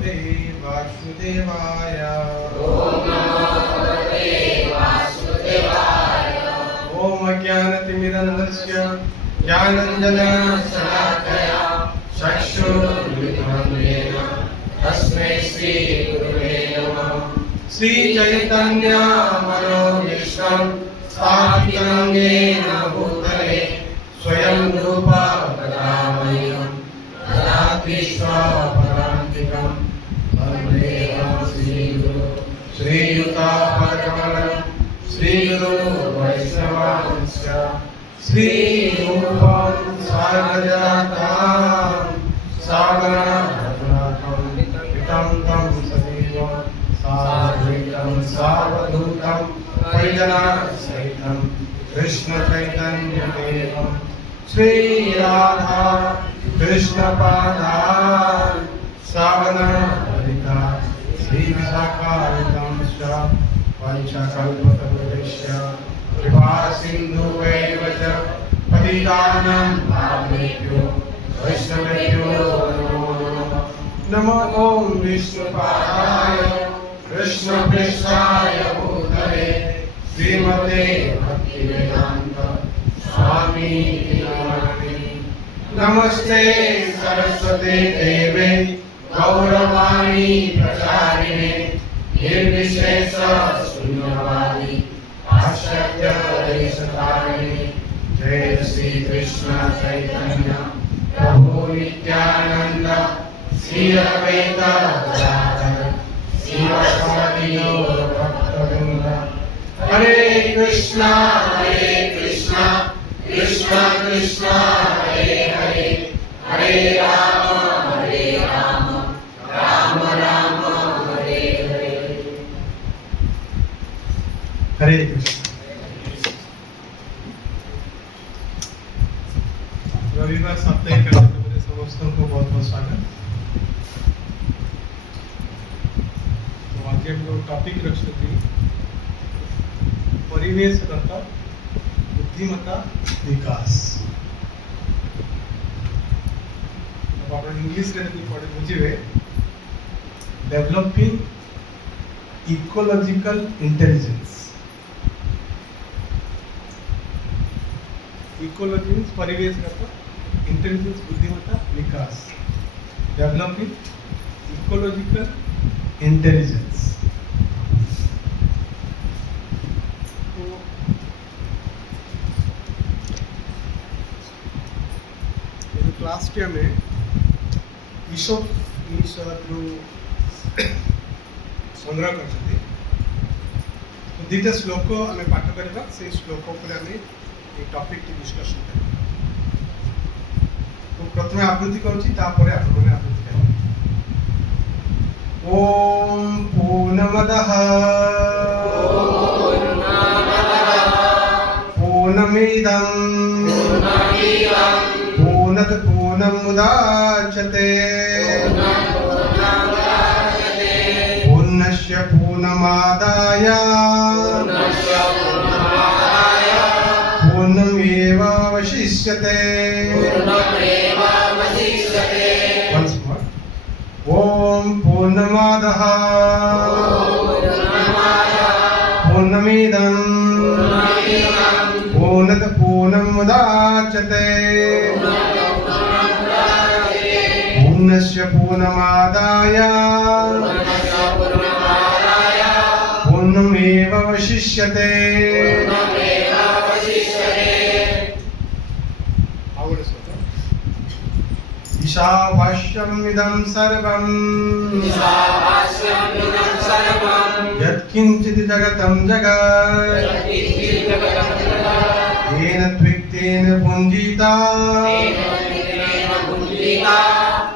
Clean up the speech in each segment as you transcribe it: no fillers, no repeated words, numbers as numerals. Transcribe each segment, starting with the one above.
भगवते वासुदेवाय। ओम अज्ञानतिमिरन्धस्य ज्ञानाञ्जनशलाकया चक्षुरुन्मिलितं येन तस्मै श्रीगुरुवे नमः। श्रीचैतन्यमनोभीष्टं स्थापितं येन भूतले स्वयं रूपा कदामह्यं ददाति स्वपदान्तिकं वन्देऽहं श्रीगुरुं श्रीयुतापदकमलं श्रीगुरुं वैष्णवांश्च श्रीरूपं साग्रजातं सागररघुनाथं पितं तं सदैव साद्वैतं सावधूतं परिजनसहितं कृष्णचैतन्यदेवं श्रीराधा कृष्णपादान् श्रवणललिता श्रीविशाखान्वितांश्च पञ्चकल्पतरुश्च कृपासिन्धुवैव च पतितानां पावनेभ्यो वैष्णवेभ्यो नमो नमः। नमो ॐ विष्णुपादाय कृष्णपृष्ठाय भूतले श्रीमते भक्तिवेदान्त स्वामीति नामिने। नमस्ते सरस्वते देवे गौरवाणी प्रचारिणे निर्विशेष शून्यवादी पाश्चात्य देशतारिणे। जय श्री कृष्ण चैतन्य प्रभु नित्यानंद श्री अद्वैत गदाधर श्रीवासादि भक्तवृंद। हरे कृष्णा कृष्णा कृष्णा हरे हरे हरे राम राम राम हरे हरे। हरे कृष्ण। रविवार साप्ताहिक कार्यक्रम समस्त को बहुत बहुत स्वागत। तो आज हम लोग टॉपिक रखते थे परिवेशगत बुद्धिमत्ता विकास। अब आप इंग्लिश रे यदि पढ़े बुझिबे developing ecological intelligence. Ecology means परिवेशगत, इंटेलिजेंस बुद्धिमत्ता विकास, डेवलपिंग इकोलॉजिकल इंटेलिजेंस। तो क्लास टे में ईशोप जो संग्रह कर दुईटा श्लोक आम पाठ करवा से श्लोक पर आम टॉपिक टी डिस्कशन करें। तो प्रथम आवृत्ति करुँची तापर आपण मैंने आवृत्ति करें। ओम पूर्णमदः पूर्णमिदं पूर्णत पूर्णमुदच्यते पूर्णस्य पूर्णमादाय पूर्णमेवावशिष्यते। Once more. ओम पूर्णमदः पूर्णमिदं पूर्णत पूर्णमुदच्यते पूर्णस्य पूर्णमादाय पूर्णमेवावशिष्यते। ईशावास्यमिदं सर्वं यत्किञ्चित् जगतं जगत् येन त्विक्तेन भुञ्जीता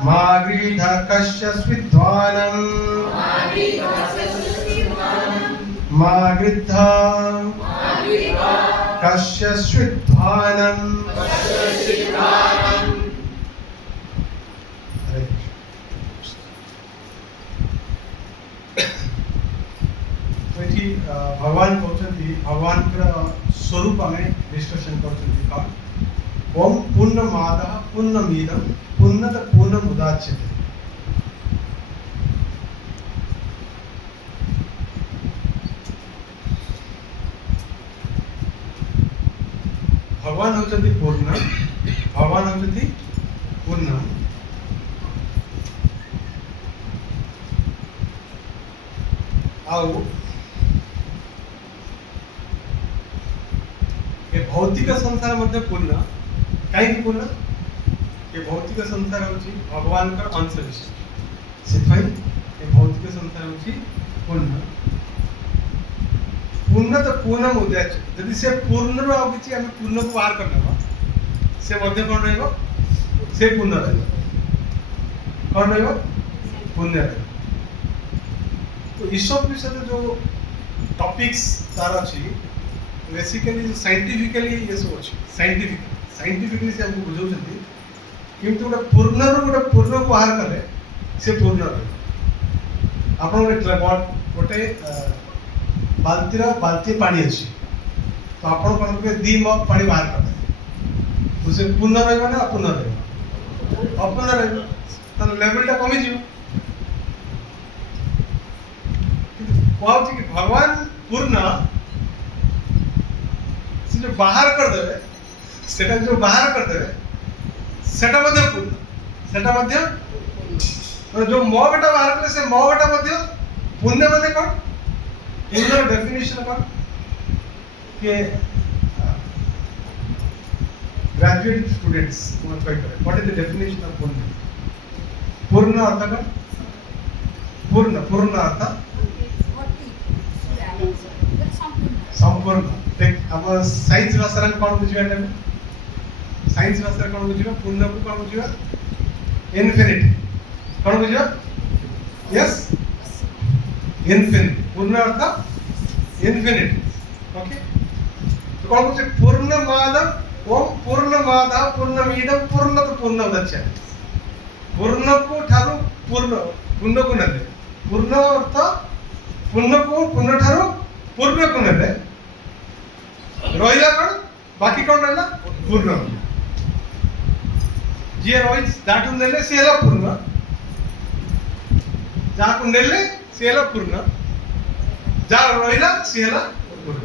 मा गृह्ण कश्चिद्वानं मा गृह्ण कश्चिद्वानं। भगवान कहते भगवान स्वरूप आम डिस्कसन कर ओम पूर्णमादः पूर्णमिदं पूर्णत पूर्णमुदच्यते। भगवान होचंती पूर्ण, भगवान होचंती पूर्ण। आउ ये भौतिक संसार मध्य पूर्ण कहीं पूर्ण ये भौतिक संसार होची भगवान का अंश विशिष्ट से ये भौतिक संसार होची पूर्ण पूर्ण तो पूर्ण उद्याच यदि से पूर्ण रो किछि हम पूर्ण को बाहर करना से मध्य कोन रहइबो से पूर्ण रहइबो कोन रहइबो पूर्ण रहइबो। तो ईश्वर विषय जो टॉपिक्स तार अछि बेसिकली जो साइंटिफिकली ये सब अछि साइंटिफिकली से हमको बुझौछथि किंतु गोटे पूर्ण को बाहर कले से पूर्ण रहे। आपण गोटे बाल्टी पानी अछि तो आपण कोन के 2 मग पानी बाहर करले तो से पूर्ण रहबो ना अपूर्ण रहबो अपूर्ण रहबो त लेवलटा कमी जिवो। कि भगवान पूर्ण से जो बाहर कर देवे सेटा जो बाहर कर देवे सेटा मध्य पूर्ण सेटा मध्य तो जो मगटा बाहर करे से मगटा मध्य पूर्ण माने कोन पूर्ण डेफिनेशन कोन के ग्रेजुएट स्टूडेंट्स को ट्राई करे what is the definition of पूर्ण पूर्ण अर्थ कोन पूर्ण अर्थ संपूर्ण देख अब साइंस भाषा में कोन बुझिबा ने साइंस भाषा कोन बुझिबा पूर्ण को कोन बुझिबा इन्फिनिटी कोन बुझिबा यस इन्फिनिटी पूर्ण अर्थ इन्फिनिटी ओके। तो कोन बुझे पूर्णमाद ओम पूर्णमाद पूर्णमिदं पूर्णत पूर्णोदच्य पूर्ण को ठारो पूर्ण को नले पूर्ण अर्थ पूर्ण ठारो पूर्ण को नले रहिला कोन बाकी कोन रहला पूर्ण जे रहिस दाटू नेले से हला पूर्ण जा को नेले से हला पूर्ण जा रहिला से हला पूर्ण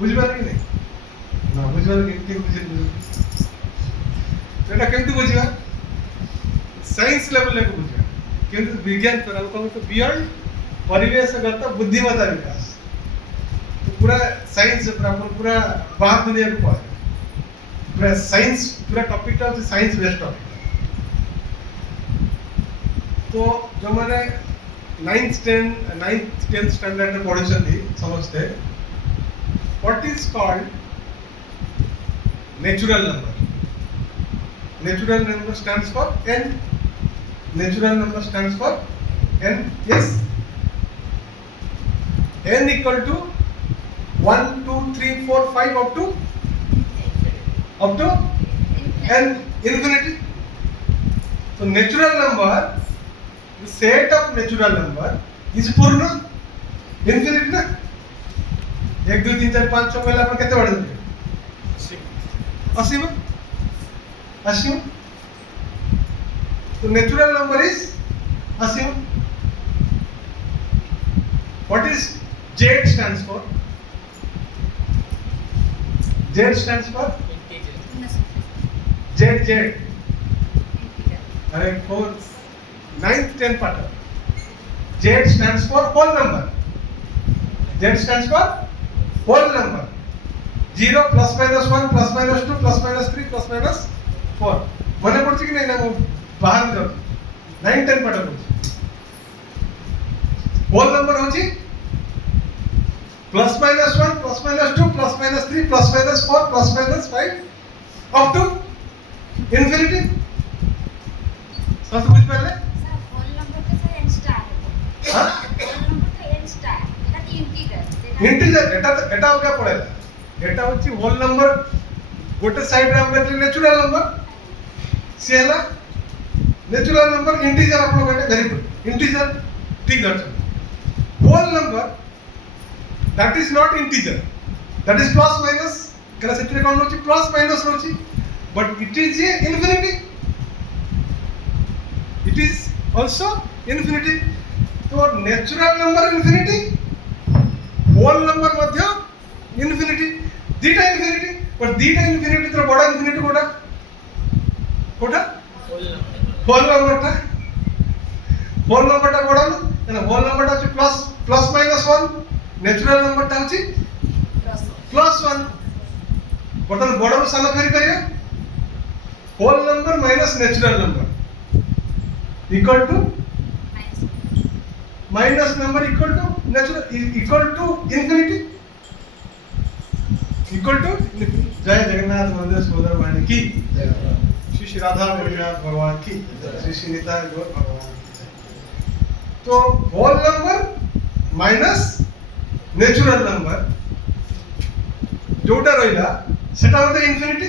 बुझबार कि नहीं ना बुझबार के बुझे एटा केमति बुझिबा साइंस लेवल ले बुझिबा किंतु विज्ञान तरह तो बियॉन्ड परिवेशगत बुद्धिमत्ता विकास तो पूरा साइंस पूरा बाहर दुनिया को पढ़े पूरा साइंस पूरा टॉपिक टा साइंस बेस्ड टॉपिक। तो जो मैंने 9th 10th स्टैंडर्ड में पढ़े समझते what is called natural number stands for n natural number stands for n yes n equal to 1 2 3 4 5 up to n infinity। so natural number the set of natural number is पूर्ण infinity ना 1 2 3 4 5 6 पहले अपन केते बढ़ असीम असीम तो natural number is Asim. what is Z stands for Z stands for Z अरे 9th 10th pattern Z stands for whole number Z stands for whole number 0 plus minus 1 plus minus 2 plus minus 3 plus minus 4 मने पड़छ कि नहीं ना बाहर जाओ 9 10 pattern whole number होची plus minus 1 plus minus 2 plus minus 3 plus minus 4 plus minus 5 up to infinity। सब बुझ पाले सर होल नंबर के सर n स्टार है हां होल नंबर तो n स्टार एटा इंटीजर इंटीजर एटा हो क्या पड़ेला एटा होची होल नंबर गोटे साइड रे हम देखले नेचुरल नंबर से हला नेचुरल नंबर इंटीजर आपण कहले वेरी गुड इंटीजर ठीक दर्शन whole number that is not integer that is plus minus करा सेतरे कोन होची प्लस माइनस होची but it is a infinity it is also infinity। तो natural number infinity whole number मध्य infinity दीटा infinity पर दीटा infinity तो बड़ा infinity Kota Kota whole नंबरटा बड़ा ना whole नंबरटा होची प्लस माइनस 1 नेचुरल नंबरटा होची प्लस 1 बटन बड़ा सान फेरी करिया whole number minus natural number equal to minus number equal to natural equal to infinity equal to जय जगन्नाथ मंदिर सोदर वाणी की श्री श्री राधा गोपीनाथ भगवान की श्री श्री निताय गौर भगवान की। तो whole number minus natural number जोटा रहिला सेटा मध्ये इनफिनिटी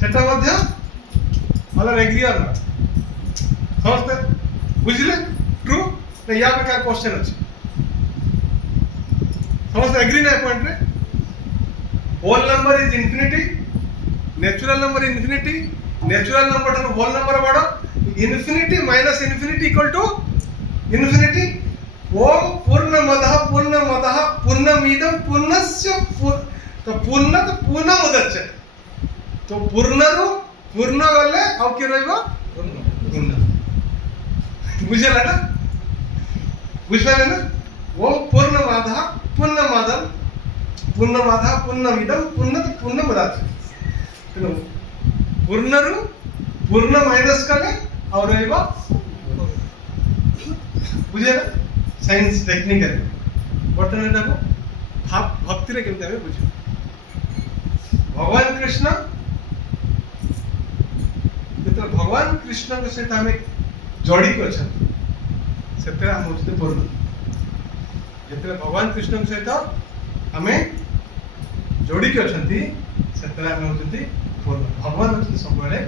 सेटा मध्ये मला एग्री आला समझते बुझिले ट्रू ना या पे क्या क्वेश्चन अछि समझते एग्री ना पॉइंट रे whole number is infinity natural number infinity natural number ठानु होल नंबर बड़ा infinity minus infinity equal to infinity ओम पूर्णमदः पूर्णमिदं पूर्णस्य तो पूर्णमुदच्यते तो पूर्णरु पूर्ण गले आउ के रहइबो पूर्ण बुझला ना बुझले ना ओम पूर्णमदः पूर्णमिदं पूर्णमुदच्यते तेणु पूर्णरु पूर्ण माइनस कले आउ रहइबो बुझे ना साइंस टेक्निकल बर्तमान एटा को भक्ति रे केमते हमें बुझो भगवान कृष्ण जेते भगवान कृष्ण के सहित हमें जोड़ी को अछन सेते हम होते पूर्ण जेते भगवान कृष्ण के सहित हमें जोड़ी के अछंती सेते हम होते पूर्ण भगवान होते सब बेले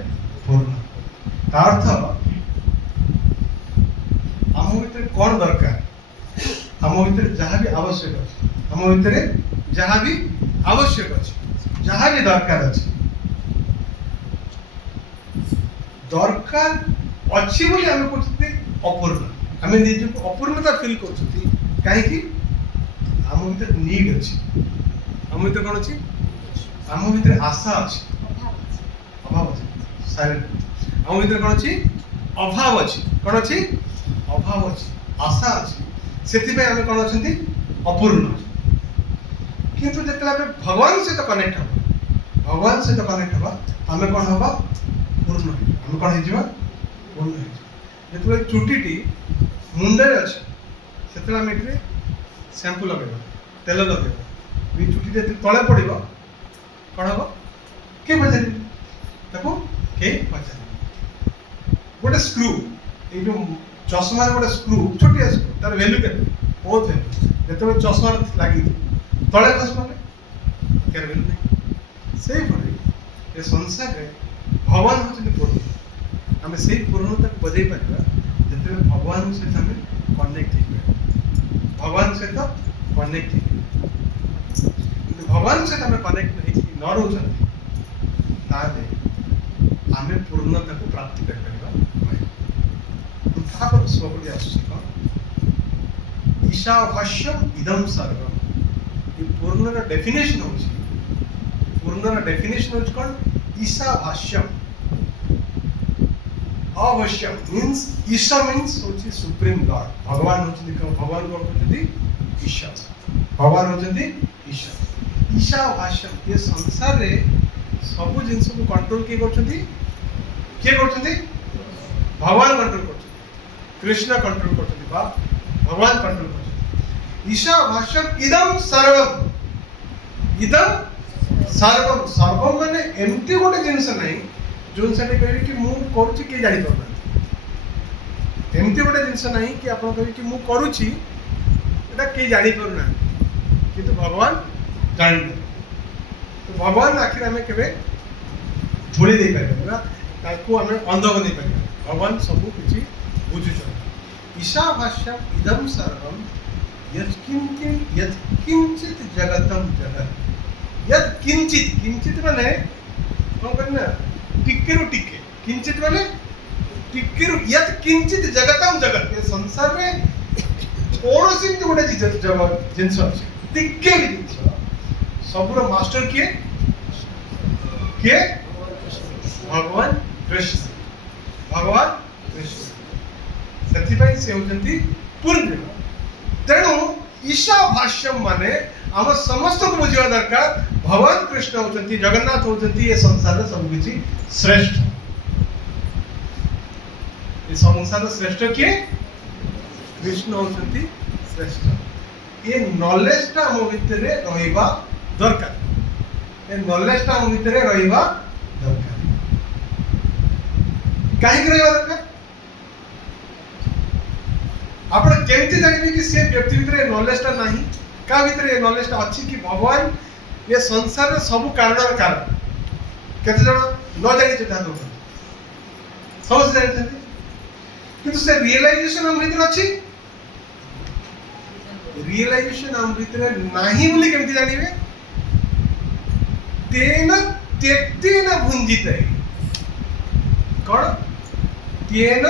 पूर्ण का अर्थ आम भीतर कौन दरकार आम भीतर जहाँ भी आवश्यक अच्छे आम भीतर जहाँ भी आवश्यक अच्छे जहाँ भी दरकार अच्छे दरकार अच्छी बोली आम कहते अपूर्ण आम निज को अपूर्णता फिल कर कहीं आम भीतर नीड अच्छे आम भीतर कौन अच्छी आम भीतर आशा अच्छी अभाव अच्छे साइलेंट आम भीतर कौन अच्छी अभाव अच्छी कौन अच्छी अभाव अच्छी आशा अच्छी से आम कौन अच्छा अपूर्ण किंतु जिते आम भगवान सहित कनेक्ट हम भगवान सहित कनेक्ट हवा आम कौन हवा पूर्ण आम कौन हो पूर्ण जो चुटी मुंडे अच्छे से आम ये शैम्पू लगे तेल लगे चुटी तले पड़ कौन हम किए पचार गोटे स्क्रू ये जो चश्मा गोटे स्क्रू छोटिया स्क्रू तार वैल्यू के बहुत वैल्यू जो चश्मा लगी तले खस पड़े क्या वैल्यू नहीं से ये संसार में भगवान होती पूर्ण आम से पूर्णता को बजाई पार जो भगवान सहित आम कनेक्ट भगवान सहित कनेक्ट भगवान सहित आम कनेक्ट न रोचते आम पूर्णता को प्राप्ति कर ईशाभाष्यम इदम सर्वम ये पूर्ण डेफिनेशन हो कौन ईशाभाष्यम अवश्यम मीन्स ईशा मीन्स होची सुप्रीम गॉड भगवान होची भगवान कौन होती ईशा भगवान होती ईशा ईशाभाष्यम ये संसार रे सब जिनस को कंट्रोल किए करछंती भगवान कंट्रोल कर कृष्ण कंट्रोल कर भगवान कंट्रोल कर ईशा भाष्यम इदम सर्वम सर्वम माने एमती गोटे जिनस नहीं जो से कहबे कि मु करूची के जानि परना एमती गोटे जिनस नहीं कि आपण कहबे कि मु करूची एटा के जानि परना किंतु भगवान जानि तो भगवान आखिर हमें केबे झोली दे पारे ताको हमें अंध बनी पारे भगवान सब किछि बुझुछन ईशाभाष्यम इदम सर्वम यत्किंचित जगतम जगत यत्किंचित माने कौन करना टिक्केरु टिक्के किंचित माने टिक्केरु यत्किंचित जगतम जगत ये संसार में कौन सी गोटे जगत जिनस अच्छे टिक्के भी जिनस सबुर मास्टर किए किए भगवान कृष्ण भगवान कृष्ण से होती पूर्ण। तेणु ईशाभाष्यम माने आम समस्त को बुझा दरकार भगवान कृष्ण होती जगन्नाथ होती ये संसार सब किसी श्रेष्ठ। ये संसार श्रेष्ठ किए कृष्ण होती श्रेष्ठ। ये नॉलेज टा आम भितर रहिबा दरकार। ये नॉलेज टा आम भितर रहिबा दरकार। कहीं रहिबा दरकार आपण केमती जानिबे कि से व्यक्ति भितर नॉलेज टा नाही का भितर ये नॉलेज टा अछि कि भगवान ये संसार सब कारण कारण केते जण न जानि छै तातो समझ जानि छै किंतु से रियलाइजेशन हम भितर अछि रियलाइजेशन हम भितर नाही बोली केमती जानिबे तेन त्यक्तेन भुंजिते कोन तेन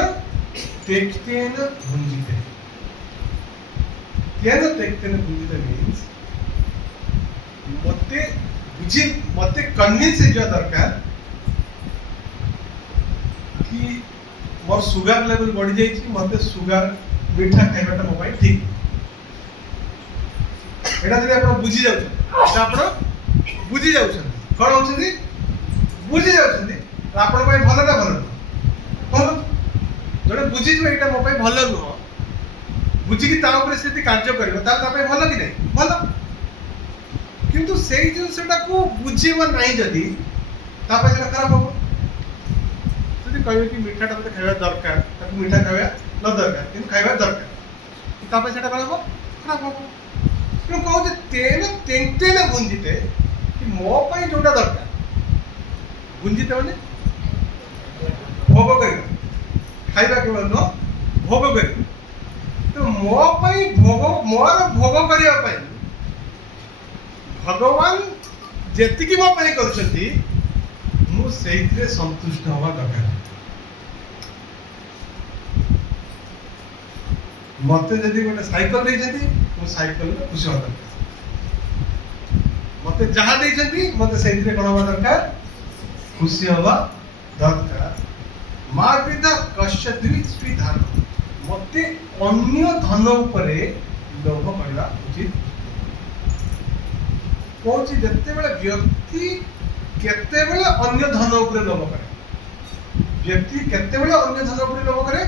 त्यक्तेन भुंजिते तेन त्यक्तेन भुंजिते मींस मते बुझी मते कन्विंस हो दरकार कि मोर सुगर लेवल बढ़ी जाइए मते सुगर मीठा खाइबाटा मो पाई ठीक एटा जदि आपण बुझी जाउछ एटा आपण बुझी जाउछ कोन होछथि बुझी जाउछ आपण पाई भलो ना भलो भलो जड़े बुझी जो एटा मो पाई भलो नुह बुझी कि ता ऊपर से कार्य करबो ता पाई भलो कि नहीं भलो किंतु सेई जिनसटा को बुझीबो नाही जदी ता पाई सेटा खराब हो जदी कहबे कि मीठाटा मते खाइबा दरकार ताको मीठा खाइबा न दरकार किंतु खाइबा दरकार ता पाई सेटा खराब हो क्यों कहू जे तेन तेंते ना गुंजिते कि मो पाई जोटा दरकार गुंजिते माने भोग करिबा खाइबा केवल न भोग करिबा तो मो पाई भोग मोर भोग करिया पाई भगवान जेतिकी मो पाई करछंती मु सेइतरे संतुष्ट होवा दरकार मते जदी गोटे साइकिल दे जंती मु साइकिल रे खुशी होता मते जहा दे जंती मते सेइतरे कोन होवा दरकार खुशी होवा दरकार मार्पिता कश्य द्विस्वी धन मते अन्य धन उपरे लोभ करबा उचित कोची जत्ते बेले व्यक्ति केते बेले अन्य धन उपरे लोभ करे व्यक्ति केते बेले अन्य धन उपरे लोभ करे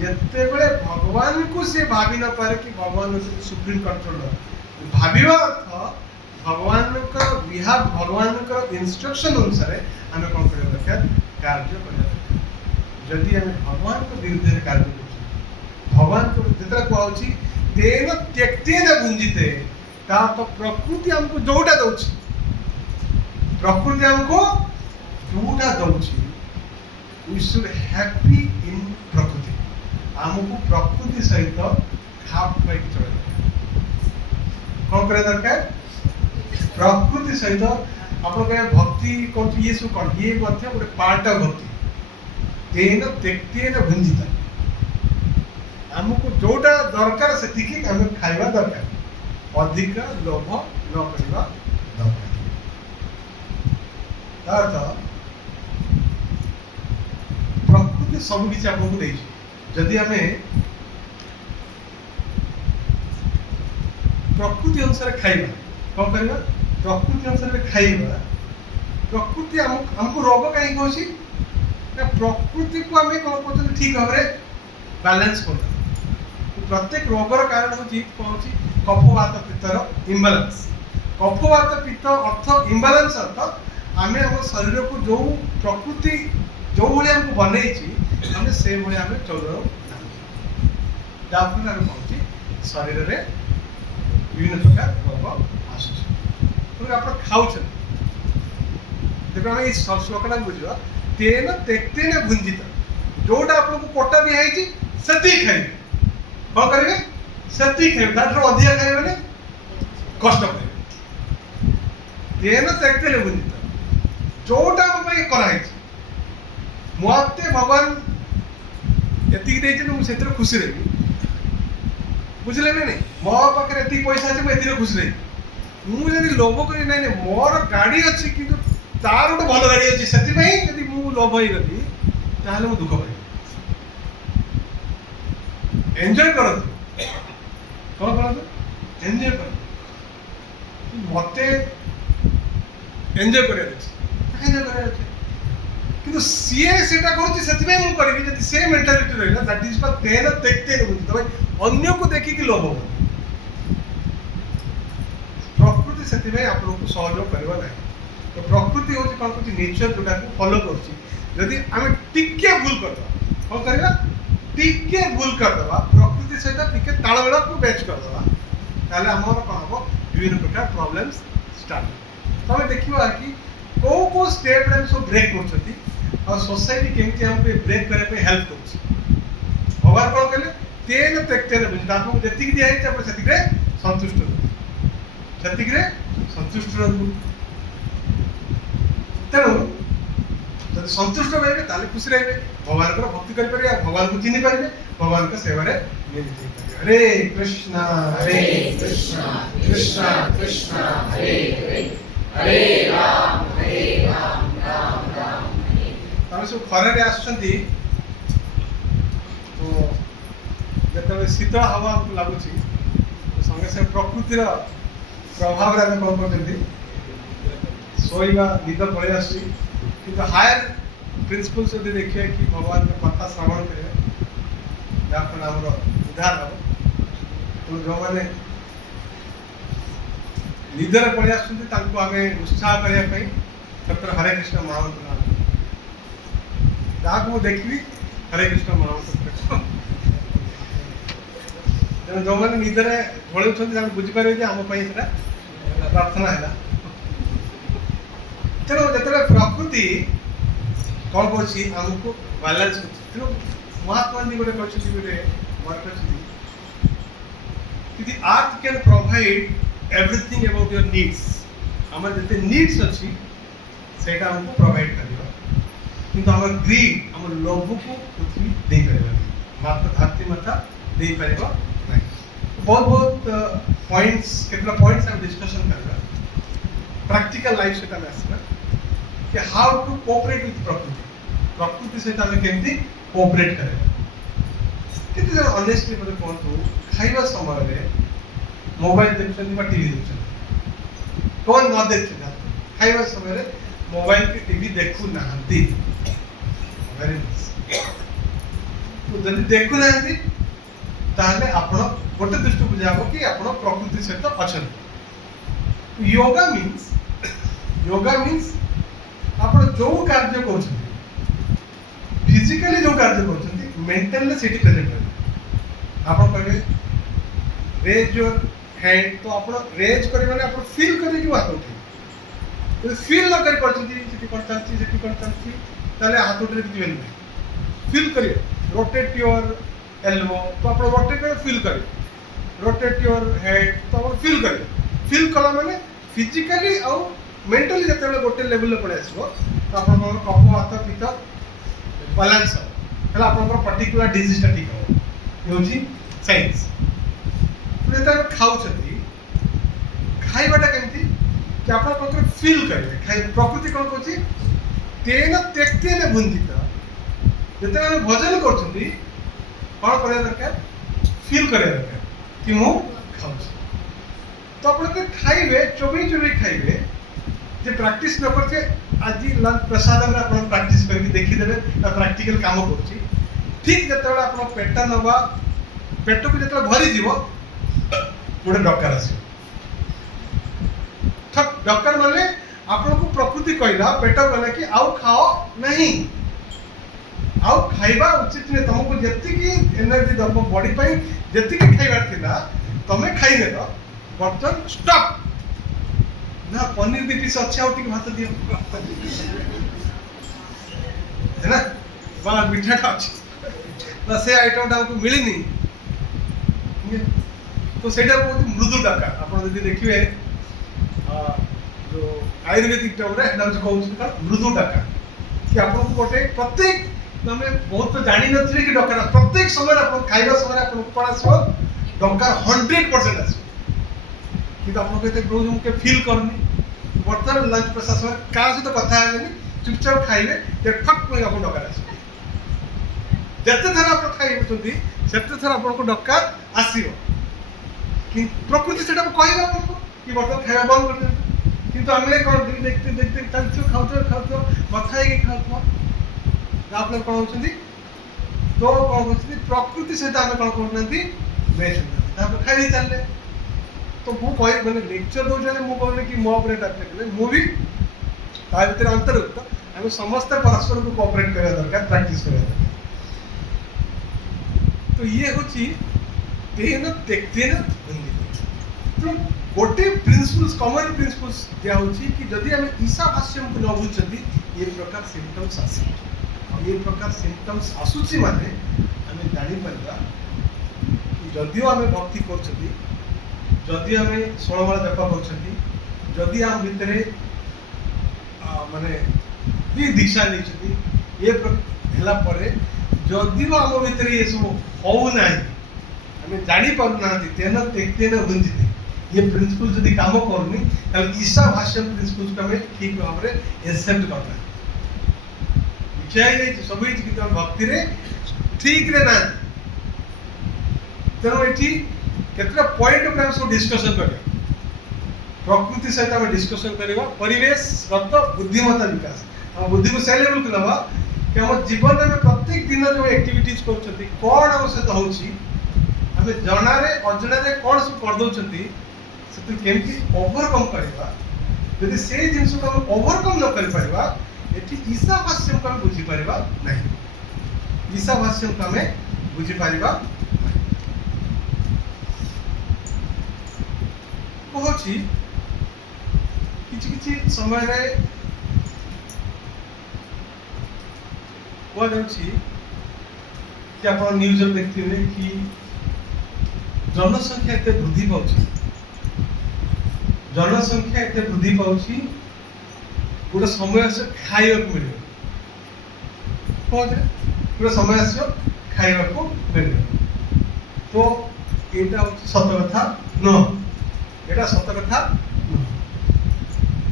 जत्ते बेले भगवान को से भाबी न पारे कि भगवान होते सुप्रीम कंट्रोलर भाबिबा अर्थ भगवान का बिहाव भगवान का इंस्ट्रक्शन अनुसार हमें कौन करबा दरकार कार्य करबा दरकार जदि हमें भगवान को विरुद्ध रे कार्य करू भगवान को जेतरा कहउची तेन त्यक्तेन भुंजिते ता तो प्रकृति हमको जोटा दउची प्रकृति हमको जोटा दउची वी शुड हैप्पी इन प्रकृति हमको प्रकृति सहित खाप खाई चले कौन करे दरकार प्रकृति सहित आपण कहे भक्ति कौन ये सब कौन ये मध्य गोटे पार्ट ऑफ भक्ति तेन त्यक्तेन भुंजिता हमको जोटा दरकार सेतिकी हम खाइबा दरकार अधिक लोभ न करबा दरकार प्रकृति सब किसी आपको देई जदि हमें प्रकृति अनुसार खाइबा कौन करबा प्रकृति अनुसार खाइबा प्रकृति हमको रोग कहीं कहसी ना प्रकृति को हमें कौन कहते ठीक भाव बैलेंस कर प्रत्येक रोगर कारण होची कहूची कफवात पित्तर इम्बालांस कफवात पित्त अर्थ इम्बालांस अर्थ आमे हम शरीर को जो प्रकृति जो भले हमको बनैछि हमें से भले हमें चलो जाफर हम कहूची शरीर रे विभिन्न प्रकार रोग आसुछि तो आप खाउछन देखो हम इस श्लोकना बुझिबा तेन त्यक्तेन भुंजित जोटा आपको कोटा भी है सती खाइबे कौन करेंगे सती खाइबे ताठर अधिक खाइबे ने कष्ट करेंगे तेन त्यक्तेन भुंजित जोटा हम पे करा है मते भगवान एति देइ जे मु सेतर खुशी रही बुझले ना नहीं मो पाखे एति पैसा আছে मु एति खुशी रही ମୁଁ ଯଦି ଲୋଭ କରି ନାଇଁ ନାଇଁ ମୋର ଗାଡ଼ି ଅଛି କିନ୍ତୁ ତାର ଗୋଟେ ଭଲ ଗାଡ଼ି ଅଛି ସେଥିପାଇଁ ଯଦି ମୁଁ ଲୋଭ ହେଇଗଲି ତାହେଲେ ମୁଁ ଦୁଃଖ ପାଇବି। ଏନ୍ଜୟ କରନ୍ତୁ, କ'ଣ କରନ୍ତୁ? ଏନ୍ଜୟ କରନ୍ତୁ। ମତେ ଏନ୍ଜୟ କରିବାର ଅଛି, ଏନ୍ଜୟ କରିବାର ଅଛି, କିନ୍ତୁ ସିଏ ସେଟା କରୁଛି ସେଥିପାଇଁ ମୁଁ କରିବି। ଯଦି ସେ ମେଣ୍ଟାଲିଟି ରହିଲା ଦ୍ୟାଟ୍ ଇଜ କଲ୍ଡ ତେନ ତେକ୍ତେନ ବୁଝି ତମେ ଅନ୍ୟକୁ ଦେଖିକି ଲୋଭ କର। ପ୍ରକୃତି ସେଥିପାଇଁ ଆପଣଙ୍କୁ ସହଯୋଗ କରିବ ନାହିଁ। ତ ପ୍ରକୃତି ହେଉଛି କ'ଣ କରୁଛି? ନେଚର ଯୋଉଟାକୁ ଫଲୋ କରୁଛି। ଯଦି ଆମେ ଟିକେ ଭୁଲ କରିଦେବା, କ'ଣ କରିବା? ଟିକେ ଭୁଲ କରିଦେବା, ପ୍ରକୃତି ସହିତ ଟିକେ ତାଳମେଳକୁ ମ୍ୟାଚ୍ କରିଦେବା, ତାହେଲେ ଆମର କ'ଣ ହେବ? ବିଭିନ୍ନ ପ୍ରକାର ପ୍ରୋବ୍ଲେମ୍ସ ଷ୍ଟାର୍ଟ ହେବ। ତମେ ଦେଖିବା କି କୋଉ କୋଉ ଷ୍ଟେପ୍ରେ ଆମେ ସବୁ ବ୍ରେକ୍ କରୁଛନ୍ତି ଆଉ ସୋସାଇଟି କେମିତି ଆମକୁ ବ୍ରେକ୍ କରିବା ପାଇଁ ହେଲ୍ପ କରୁଛି। ଭଗବାନ କ'ଣ କହିଲେ? ତେନ ତେକ୍ତେନ ବୁଝି ଆପଣଙ୍କୁ ଯେତିକି ଦିଆହେଇଛି ଆପଣ ସେତିକିରେ ସନ୍ତୁଷ୍ଟ ରୁହନ୍ତୁ, ସେତିକିରେ ସନ୍ତୁଷ୍ଟ ରୁହନ୍ତୁ। ତେଣୁ ଯଦି ସନ୍ତୁଷ୍ଟ ରହିବେ ତାହେଲେ ଖୁସି ରହିବେ, ଭଗବାନଙ୍କର ଭକ୍ତି କରିପାରିବେ, ଆଉ ଭଗବାନଙ୍କୁ ଚିହ୍ନି ପାରିବେ, ଭଗବାନଙ୍କ ସେବାରେ ନିୟୋଜିତ ହେଇପାରିବେ। ହରେ କୃଷ୍ଣ ହରେ କୃଷ୍ଣ କୃଷ୍ଣ କୃଷ୍ଣ ହରେ ହରେ ହରେ ରାମ ରାମ ରାମ। ଆମେ ସବୁ ଖରାରେ ଆସୁଛନ୍ତି, ତ ଯେତେବେଳେ ଶୀତଳ ହାୱା ଆମକୁ ଲାଗୁଛି ସଙ୍ଗେ ସଙ୍ଗେ ପ୍ରକୃତିର ପ୍ରଭାବରେ ଆମେ କ'ଣ କରୁଛନ୍ତି? ଶୋଇବା, ନିଦ ପଳେଇ ଆସୁଛି। କିନ୍ତୁ ହାୟର ପ୍ରିନ୍ସିପଲ୍ସ ଯଦି ଦେଖିବା କି ଭଗବାନଙ୍କ କଥା ଶ୍ରବଣ କରିବା, ଯାହାଫଳରେ ଆମର ଉଦ୍ଧାର ହେବ। ତେଣୁ ଯେଉଁମାନେ ନିଦରେ ପଳେଇ ଆସୁଛନ୍ତି ତାଙ୍କୁ ଆମେ ଉତ୍ସାହ କରିବା ପାଇଁ ଡକ୍ଟର ହରେ କୃଷ୍ଣ ମହାମନ୍ତ୍ର ନାମ, ଯାହାକୁ ମୁଁ ଦେଖିବି ହରେ କୃଷ୍ଣ ମହାମନ୍ତ୍ର। ତେଣୁ ଯେଉଁମାନେ ନିଦରେ ଢଳଉଛନ୍ତି ତାଙ୍କୁ ବୁଝିପାରିବେ ଯେ ଆମ ପାଇଁ ସେଟା ପ୍ରାର୍ଥନା ହେଲା। ତେଣୁ ଯେତେବେଳେ ପ୍ରକୃତି କ'ଣ କରୁଛି? ଆମକୁ ବାଲାନ୍ସ କରୁଛି। ତେଣୁ ମହାତ୍ମା ଗାନ୍ଧୀ ଗୋଟେ କହିଛନ୍ତି, ଗୋଟେ ୱାର୍ଡ କହିଛନ୍ତି, the earth can provide everything about your needs. ଆମର ଯେତେ ନିଡ୍ସ ଅଛି ସେଇଟା ଆମକୁ ପ୍ରୋଭାଇଡ୍ କରିବ, କିନ୍ତୁ ଆମର ଗ୍ରୀଡ୍, ଆମର ଲୋଭକୁ ପୃଥିବୀ ଦେଇପାରିବନି, ମାତ୍ର ଧରତୀ ମାତା ଦେଇପାରିବ ନାହିଁ। ବହୁତ ବହୁତ ପଏଣ୍ଟସ୍, କେତେଟା ପଏଣ୍ଟସ୍ ଆମେ ଡିସ୍କସନ୍ କରିବା, ପ୍ରାକ୍ଟିକାଲ ଲାଇଫ୍ ସହିତ ଆମେ ଆସିବା कि हाउ टू कोऑपरेट विथ प्रकृति, प्रकृति सहित आम केमती कोऑपरेट करेगा। कितने जन ऑनेस्टली मते कहतु खाइबा समय रे मोबाइल देखछन बा टीवी देखछन, कौन न देखछन? खाइबा समय रे मोबाइल के टीवी देखु नाहंती, वेरी नाइस। तो जदि देखु नाहंती ताहले आपण गोटे दृष्टि बुझाबो कि आपण प्रकृति सहित अछन। योगा मीन्स ଆପଣ ଯୋଉ କାର୍ଯ୍ୟ କରୁଛନ୍ତି, ଫିଜିକାଲି ଯୋଉ କାର୍ଯ୍ୟ କରୁଛନ୍ତି, ମେଣ୍ଟାଲି ସେଠି ପ୍ରେଜେଣ୍ଟ ରହିବେ। ଆପଣ କହିବେ ରେଜ୍ ୟୋର ହ୍ୟାଣ୍ଡ, ତ ଆପଣ ରେଜ୍ କରିବେ ମାନେ ଆପଣ ଫିଲ୍ କରିକି ହାତ ଉଠେଇବେ। ଯଦି ଫିଲ୍ ନ କରିପାରୁଛନ୍ତି ସେଠି କ'ଣ ଚାଲିଛି, ସେଠି କ'ଣ ଚାଲିଛି, ତାହେଲେ ହାତ ଉଠେଇଲେ କିଛି ଭ୍ୟାଲୁ ନାହିଁ। ଫିଲ୍ କରିବେ। ରୋଟେଟ୍ ୟୋର ଏଲ୍ବୋ, ତ ଆପଣ ରୋଟେଟ୍ କରିବେ, ଫିଲ୍ କରିବେ। ରୋଟେଟ୍ ୟୋର ହେଡ୍, ତ ଆପଣ ଫିଲ୍ କରିବେ। ଫିଲ୍ କଲା ମାନେ ଫିଜିକାଲି ଆଉ मेंटली जिते गोटे लेवल पड़े आसो तो आप कफ हाथ पित्त बालांस है आप पर्टिकुलर डिजीजटा ठीक हम ये साइंस। जो खाऊँ खाइबाटा केमती कि आप फिल करेंगे प्रकृति कौन कौन तेन त्यक्तेन भुंजित जिते भजन कर कौन कर दरकार फिल कर दरकार कि मु खाऊ तो आप खाइबे चोबई चोबई खाइबे जे प्रैक्टिस न करते आज लंच प्रसाद में आप प्रैक्टिस करके देखीदे प्रैक्टिकल काम कर ठीक जो आप पेट नवा पेट को जो भरी गोटे डकार आस डकार माने आपको प्रकृति कहला पेट गला कि आउ खाओ नहीं आउ खाइबा उचित नहीं तुमको जी एनर्जी दब बॉडी पे जी खाइबार थिला तमें खाइने बर्तन स्टॉप ना पनीर दी पीस अच्छे आउ भात दियो है ना बा मिठाटा अच्छे ना से आइटमटा हमको मिलनी तो सेटा बहुत मृदु डाका आप देखिए जो आयुर्वेदिक टर्म मृदु डाका कि आपको गोटे प्रत्येक तुम बहुत तो जानी नी कि डकार प्रत्येक समय आप खाइबा समय आपको कौन आस डकार 100% आस कि कि आपको कहते रोज मुझे फील करनी बर्तमान लंच प्रशासन क्या सहित कथा है चुपचाप खाइबे जे ठक कोई आपको डकार आसे जते थर आप खाइबुचंती सेते थर आपको डकार आसीबो कि प्रकृति सेटा कहबा आपको कि बर्तमान खाइबा बंद कर दे किंतु आमे कोन देखते देखते चलछो खाउतो कथा है कि खाउतो आप लोग कोन होचंती तो कोन होचंती प्रकृति सहित आमे कोन करनंती मैच ताप खाइ चलले तो मु कह मैंने लेक्चर दौर मु कहूँ कि मो उपर अटैक मुझे ता भर अंतर्गत आम समस्त परस्पर को कोऑपरेट करने दरकार प्रैक्टिस करने दरकार तो ये हूँ तेन त्यक्तेन वंदिते तो गोटे प्रिंसिपल्स कॉमन प्रिंसिपल्स दिया कि जदि आम ईशावास्यम को न बुझे ये प्रकार सिम्पटम्स आसे और ये प्रकार सिम्पटम्स आसूची माने आम जापर कि जदिओ आम भक्ति कर जदि आम षोलमाला जप कर आम भितर माने ये दीक्षा नहीं ये जदिओ आम भितर ये सब हो ना आम जापर ना तेन त्यक्तेन वंदिते ये प्रिंसिपल जदि काम करनी ईशावास्यम प्रिंसिपल्स को आम ठीक भाव में एक्सेप्ट करना लिखा सब कि भक्ति ठीक रे ना तेणु ये केतटा पॉइंट ऊपर हम सब डिस्कशन करबा प्रकृति सहित हम डिस्कशन करबा परिवेशगत बुद्धिमत्ता विकास हम बुद्धि को से लेवल को नबा कि हम जीवन में प्रत्येक दिन जो एक्टिविटीज करछथि कोन हम सहित होछि हम जणा रे अजणा रे कोन सब कर दोछथि से केमती ओवरकम करबा यदि से जिंस को हम ओवरकम न कर परबा एठी ईशावास्यम को हम बुझी परबा नहीं ईशावास्यम को हम बुझी परबा कहूँ कि समय कि आप न्यूज देखते कि जनसंख्या एत वृद्धि पाँच जनसंख्या एत वृद्धि पाँच गोटे समय आस खाइबा मिले गोटे समय आस खाइबा मिले तो यहाँ हूँ सत कथा न एटा सत कथा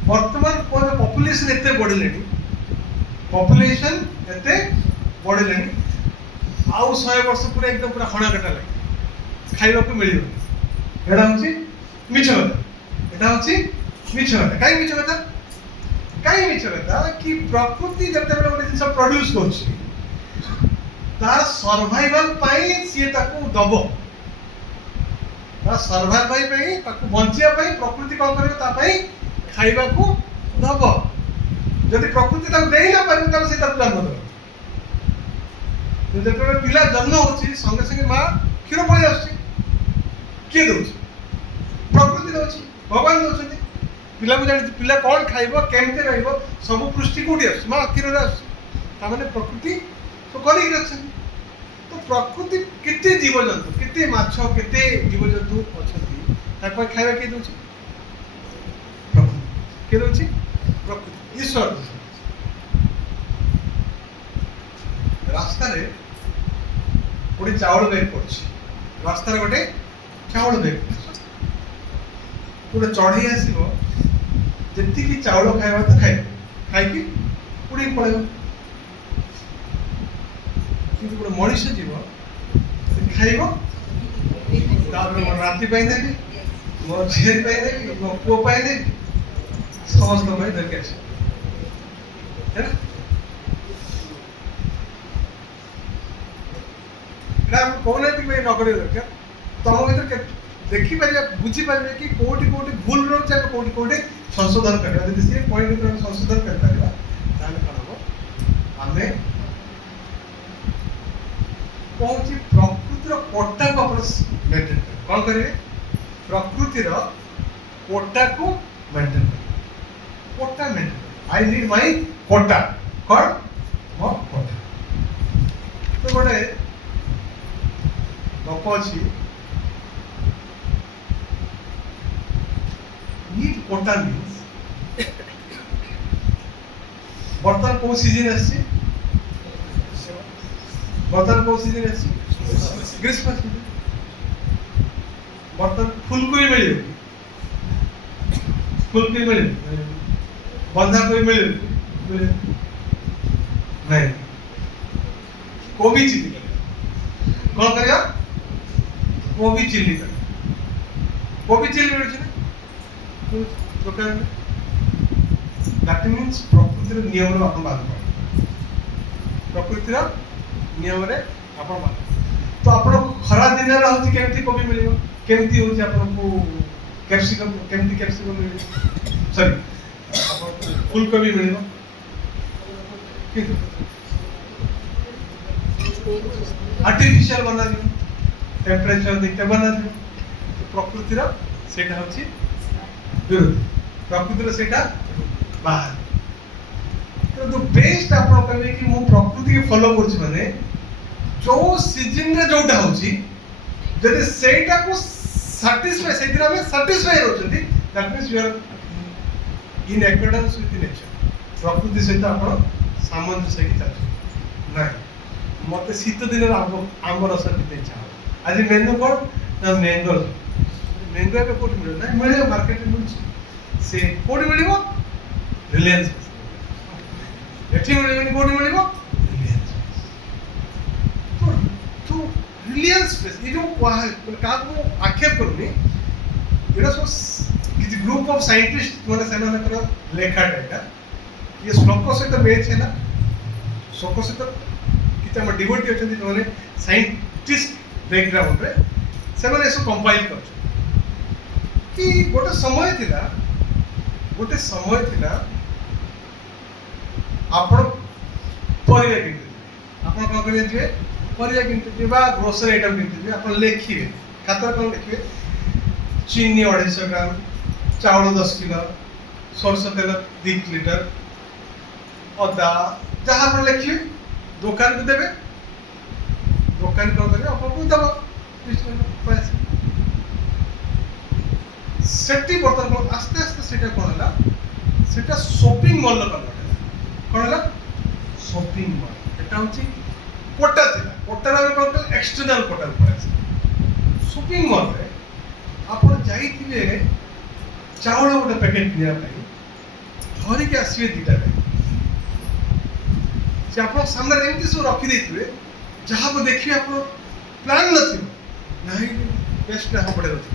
वर्तमान कौन पॉपुलेशन एते बढ़ले पॉपुलेशन एते बढ़ले आउ 100 वर्ष पूरा एकदम पूरा हणा कटा लगे खाइबा को मिलियो एटा होची मिछ कथा एटा होची मिछ कथा काई मिछ कथा कि प्रकृति जते बेले गोटे जिंस प्रोड्यूस करछि तार सर्वाइवल पाई सिए ताको दबो सर्वाइव बंचा प्रकृति कौन कर खाइबा को दब जदि प्रकृति देना पारे से जन्म दे जो पिला जन्म हो संगे संगे माँ क्षीर पड़े आस किए दौर प्रकृति दौर भगवान दौरान पिला को जानी पिला कौन खाइब केमती रही सब पृष्टि कौटी आस माँ क्षीर आसने प्रकृति तो कर तो प्रकृति केते जीवजंतु केते माछ केते जीवजंतु अछंती ताको खाइबा के दोछि प्रकृति के दोछि प्रकृति ईश्वर रास्ता रे गोटे चावल बैग पड़छि रास्ता रे गोटे चावल बैग गोटे चढ़ी आसीबो जेति की चावल खाइबा तो खाइ कि उड़ी पड़ेबो किंतु गोटे मनीष जीव खाइब मोर राति देवी मोर झील देवी मो पुओ देवी समस्त धरिक आस कहना नगर दरकार तुम भर देखिपर बुझीपर कि कौटी कौटी भूल रोचे कौटी कौटी संशोधन करवा सी पॉइंट संशोधन कर आम कहूँ प्रकृतिर कोटा को मेंटेन कर कौन करेंगे प्रकृतिर कोटा को मेंटेन कर quota maintain I need my quota कौन मो कोटा तो गोटे गप अच्छी नीड कोटा मीन्स बर्तमान कौ सीजन आसी बर्तमान कौ सीजन आसी ग्रीष्म सीजन बर्तमान फुलकोबी मिले फुलकोबी मिले बंधा कोबी मिले नहीं कोबी चिल्ली कर कौन करेगा कोबी चिल्ली कर कोबी चिल्ली मिलुଛି ना दुकान दैट मीन्स प्रकृतिर नियम रो आपण बात प्रकृतिर नियम रे आपण बात तो आपण खरा दिन रे होती केमती कोबी मिलिबो केमती होची आपण को कैप्सिकम केमती कैप्सिकम मिलिबो सॉरी आपण फुलकोबी मिलिबो किंतु आर्टिफिशियल बना दियो टेम्परेचर देखते बना दियो तो प्रकृतिर सेटा होची विरोध प्रकृतिर सेटा बाहर तो द बेस्ट आपण कहबे कि मु प्रकृति के फॉलो करछि माने जो सीजन रे जोटा होची जदि सेटा को सैटिस्फाई सेदिरा में सैटिस्फाई होचंदी that means you are in accordance with nature प्रकृति सहित आपण सामंजस्य की चाहि नाही मते शीत दिन आंब रस पिते इच्छा आज मेनू कोन ना मैंगो मैंगो के कोट मिले ना मिले मार्केट में मिलछि से कोट मिलिबो रिलायंस एठी मिलिबो कोट मिलिबो रिलायंस तो रिलायंस स्पेस ये जो का को आक्षेप करूनी एटा सो किछि ग्रुप ऑफ साइंटिस्ट माने सेमानकर लेखाटा एटा ये श्लोक सहित मैच है ना श्लोक सहित किछि हम डिवोटी अछंती माने साइंटिस्ट बैकग्राउंड रे से माने eso कंपाइल कर कि गोटे समय थिला आपण परिया किनते आपण कोन करिया जे परिया किनते बा ग्रोसरी आइटम किनते आपण लेखिबे खाता कोन लिखिबे चीनी 250 ग्राम चावल 10 किलो सरसों तेल 2 लीटर अदा जहाँ आप लिखिए दुकान को देवे दुकान को देवे आपको को दबो पैसा सेठी बर्तन को आस्ते आस्ते सेटा कोन हला सेटा शॉपिंग मॉल ला कोन हला शॉपिंग मॉल एटा होची कोटा थिला कोटा रे कोन एक्सटर्नल कोटा पर शॉपिंग मॉल रे आपण जाईथिबे चावल गोटे पैकेट किनिया पई धरि के आसीबे दीटा से आप सामने एमती सब रखी देथिबे जहाँ को देखिए आप प्लान नथिबो नाही पेस्ट ना पड़े रथि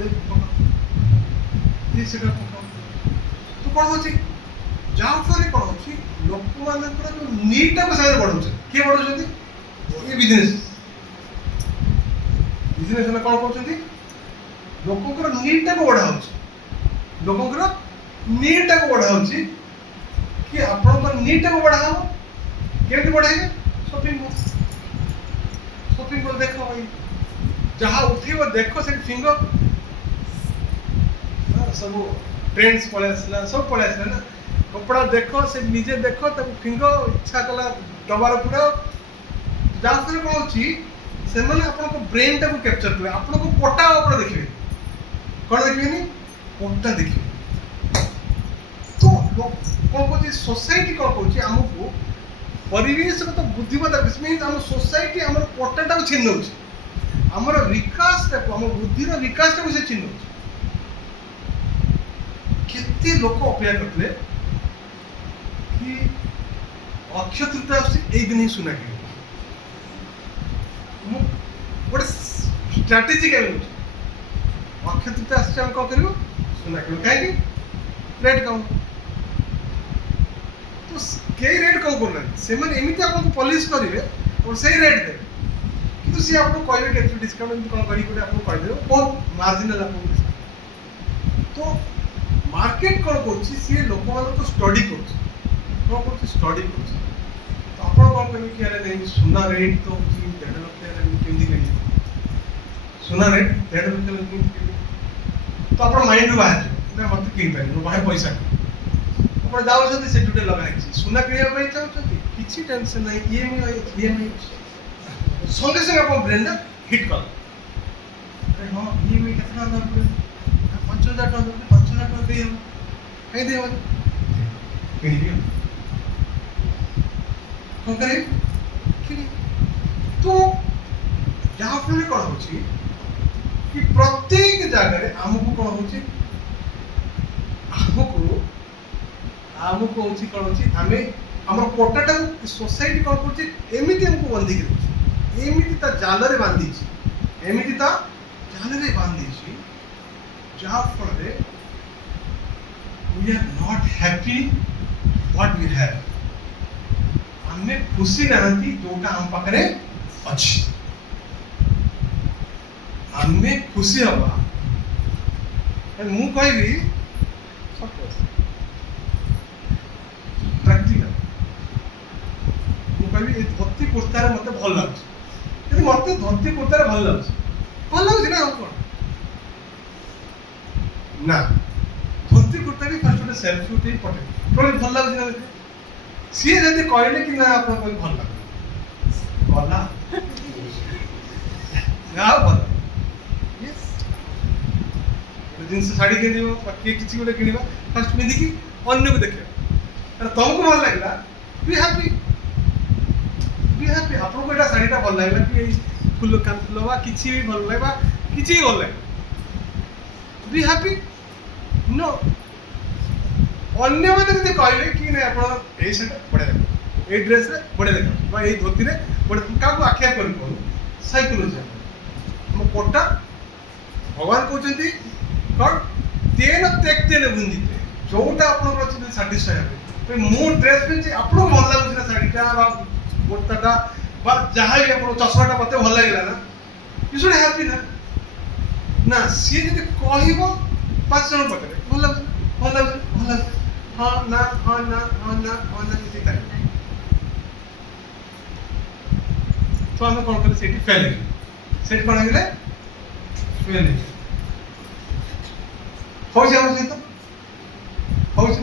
ये सेटा तो कोन होची जहाँ फरे कोन होची लोक मानकर जो नीड को सारे बढ़ौछ के बढ़ौछथि ये बिजनेस में कोन करछथि लोककर नीड को बढ़ाउछ लोककर नीड को बढ़ाउछ कि आपनकर नीड को बढ़ाओ केमती बढ़ाइबे शॉपिंग मॉल देखो भाई जहाँ उठेब देखो से फिंगर सब ट्रेंड्स पळे आसला सब पळे आसला ना कपड़ा देखो से निजे देखो तब फिंगर इच्छा कला डबार पूरा जहाँ से कौन होची से माने आपन को ब्रेन टा को कैप्चर करे आपन को पोटा ऊपर देखिबे कोन देखिबेनी पोटा देखिबे तो लोग कोन को सोसाइटी कोन कोची हमको परिवेश को तो बुद्धिमत्ता मीन्स आम सोसाइटी आम पोटाटा को छीन नउछ आमर विकासटा को आम बुद्धिर विकासटा को से छीन नउछ केते लोक अपेक्षा करले कि अक्षय तृतीया ए दिन ही सुना के गोटे स्ट्रैटेजी के अक्षय तृतीया आसे हम कौन करूँ सुना के कहीं रेट कम तो कई रेट कम करना से मैंने एमती आपको पॉलिश करेंगे और सही रेट देवे किंतु सी आपको कहबे केते डिस्काउंट कौन करी आपको कहदेवे बहुत मार्जिनल आपको डिस्काउंट तो मार्केट कौन करछि सी लोक मान को स्टडी करछि कौन करछि स्टडी करछि तो आपण कौन कहबे कि अरे नहीं सुना रेट तो 1.5 लाख केमती करी सुना रेट 1.5 लाख केमती तो आपण माइंड रो बाहर ना मत किन पाइ बाहर पैसा आपण जाउ छथि से टुटे लगा छै सुना किनिया पई चाउ छथि किछि टेंशन नै ईएमआई संगे संगे अपन ब्रेन ना हिट कर अरे हां ईएमआई कितना दाम पड़े 5000 टका 5000 टका दे हम कहीं दे हम किनि दियो कौन करे किनि तो जहाँ फल कौन होची कि प्रत्येक जगह रे हमको कौन होची आमको आमको होची कोन होची आमे हमर कोटाटा सोसाइटी कोन करची एमिति हमको बंदी करची एमिति ता जाल रे बांधी छी एमिति ता जाल रे बांधी छी जा फल रे we are not happy what we have आमे खुशी रहती जोटा हम पाखरे अछि आमे खुशी हवा मु कहबी प्रैक्टिकल मु कहबी ए धोती कुर्ता रे मते भल लागछ यदि मते धोती कुर्ता रे भल लागछ ना हम कोन ना धोती कुर्ता भी फर्स्ट गोटे सेल्फी उठे पटे कोन भल लागछ ना सी जदि कहले कि ना आपन कोई भल लागछ भला ना भल यस जिनसे साड़ी किनिबो बाकी किछि गोटे किनिबा फर्स्ट में देखि अन्य को देखियो अरे तुमको भल लागला बी हैप्पी आपको एटा साड़ीटा भल लागला कि फुल कान फुलवा किछि भी भल लागबा किछि भल लागबा बी हैप्पी नो अन्य माने जदि कहले कि नै आपण ए सेट बडे देखो ए ड्रेस रे बडे देखो बा ए धोती रे बडे काको आख्या करू साइकोलॉजी हम कोटा भगवान कहते कौन तेन त्यक्तेन बुंदिते जोटा आपण अछि सैटिस्फाई हे मो ड्रेस पिन आपण भल लागछ ना साडीटा बा कुर्ताटा बा जहा भी आपण चश्माटा मते भल लागला ना यू शुड हैप्पी ना सी जदि कहइबो पांच जन पकड़े भल लागछ हां ना किछि ताई तो हम कोन करे सेठी फेल सेठ कोन गेले फेल हो जाऊ से तो हो से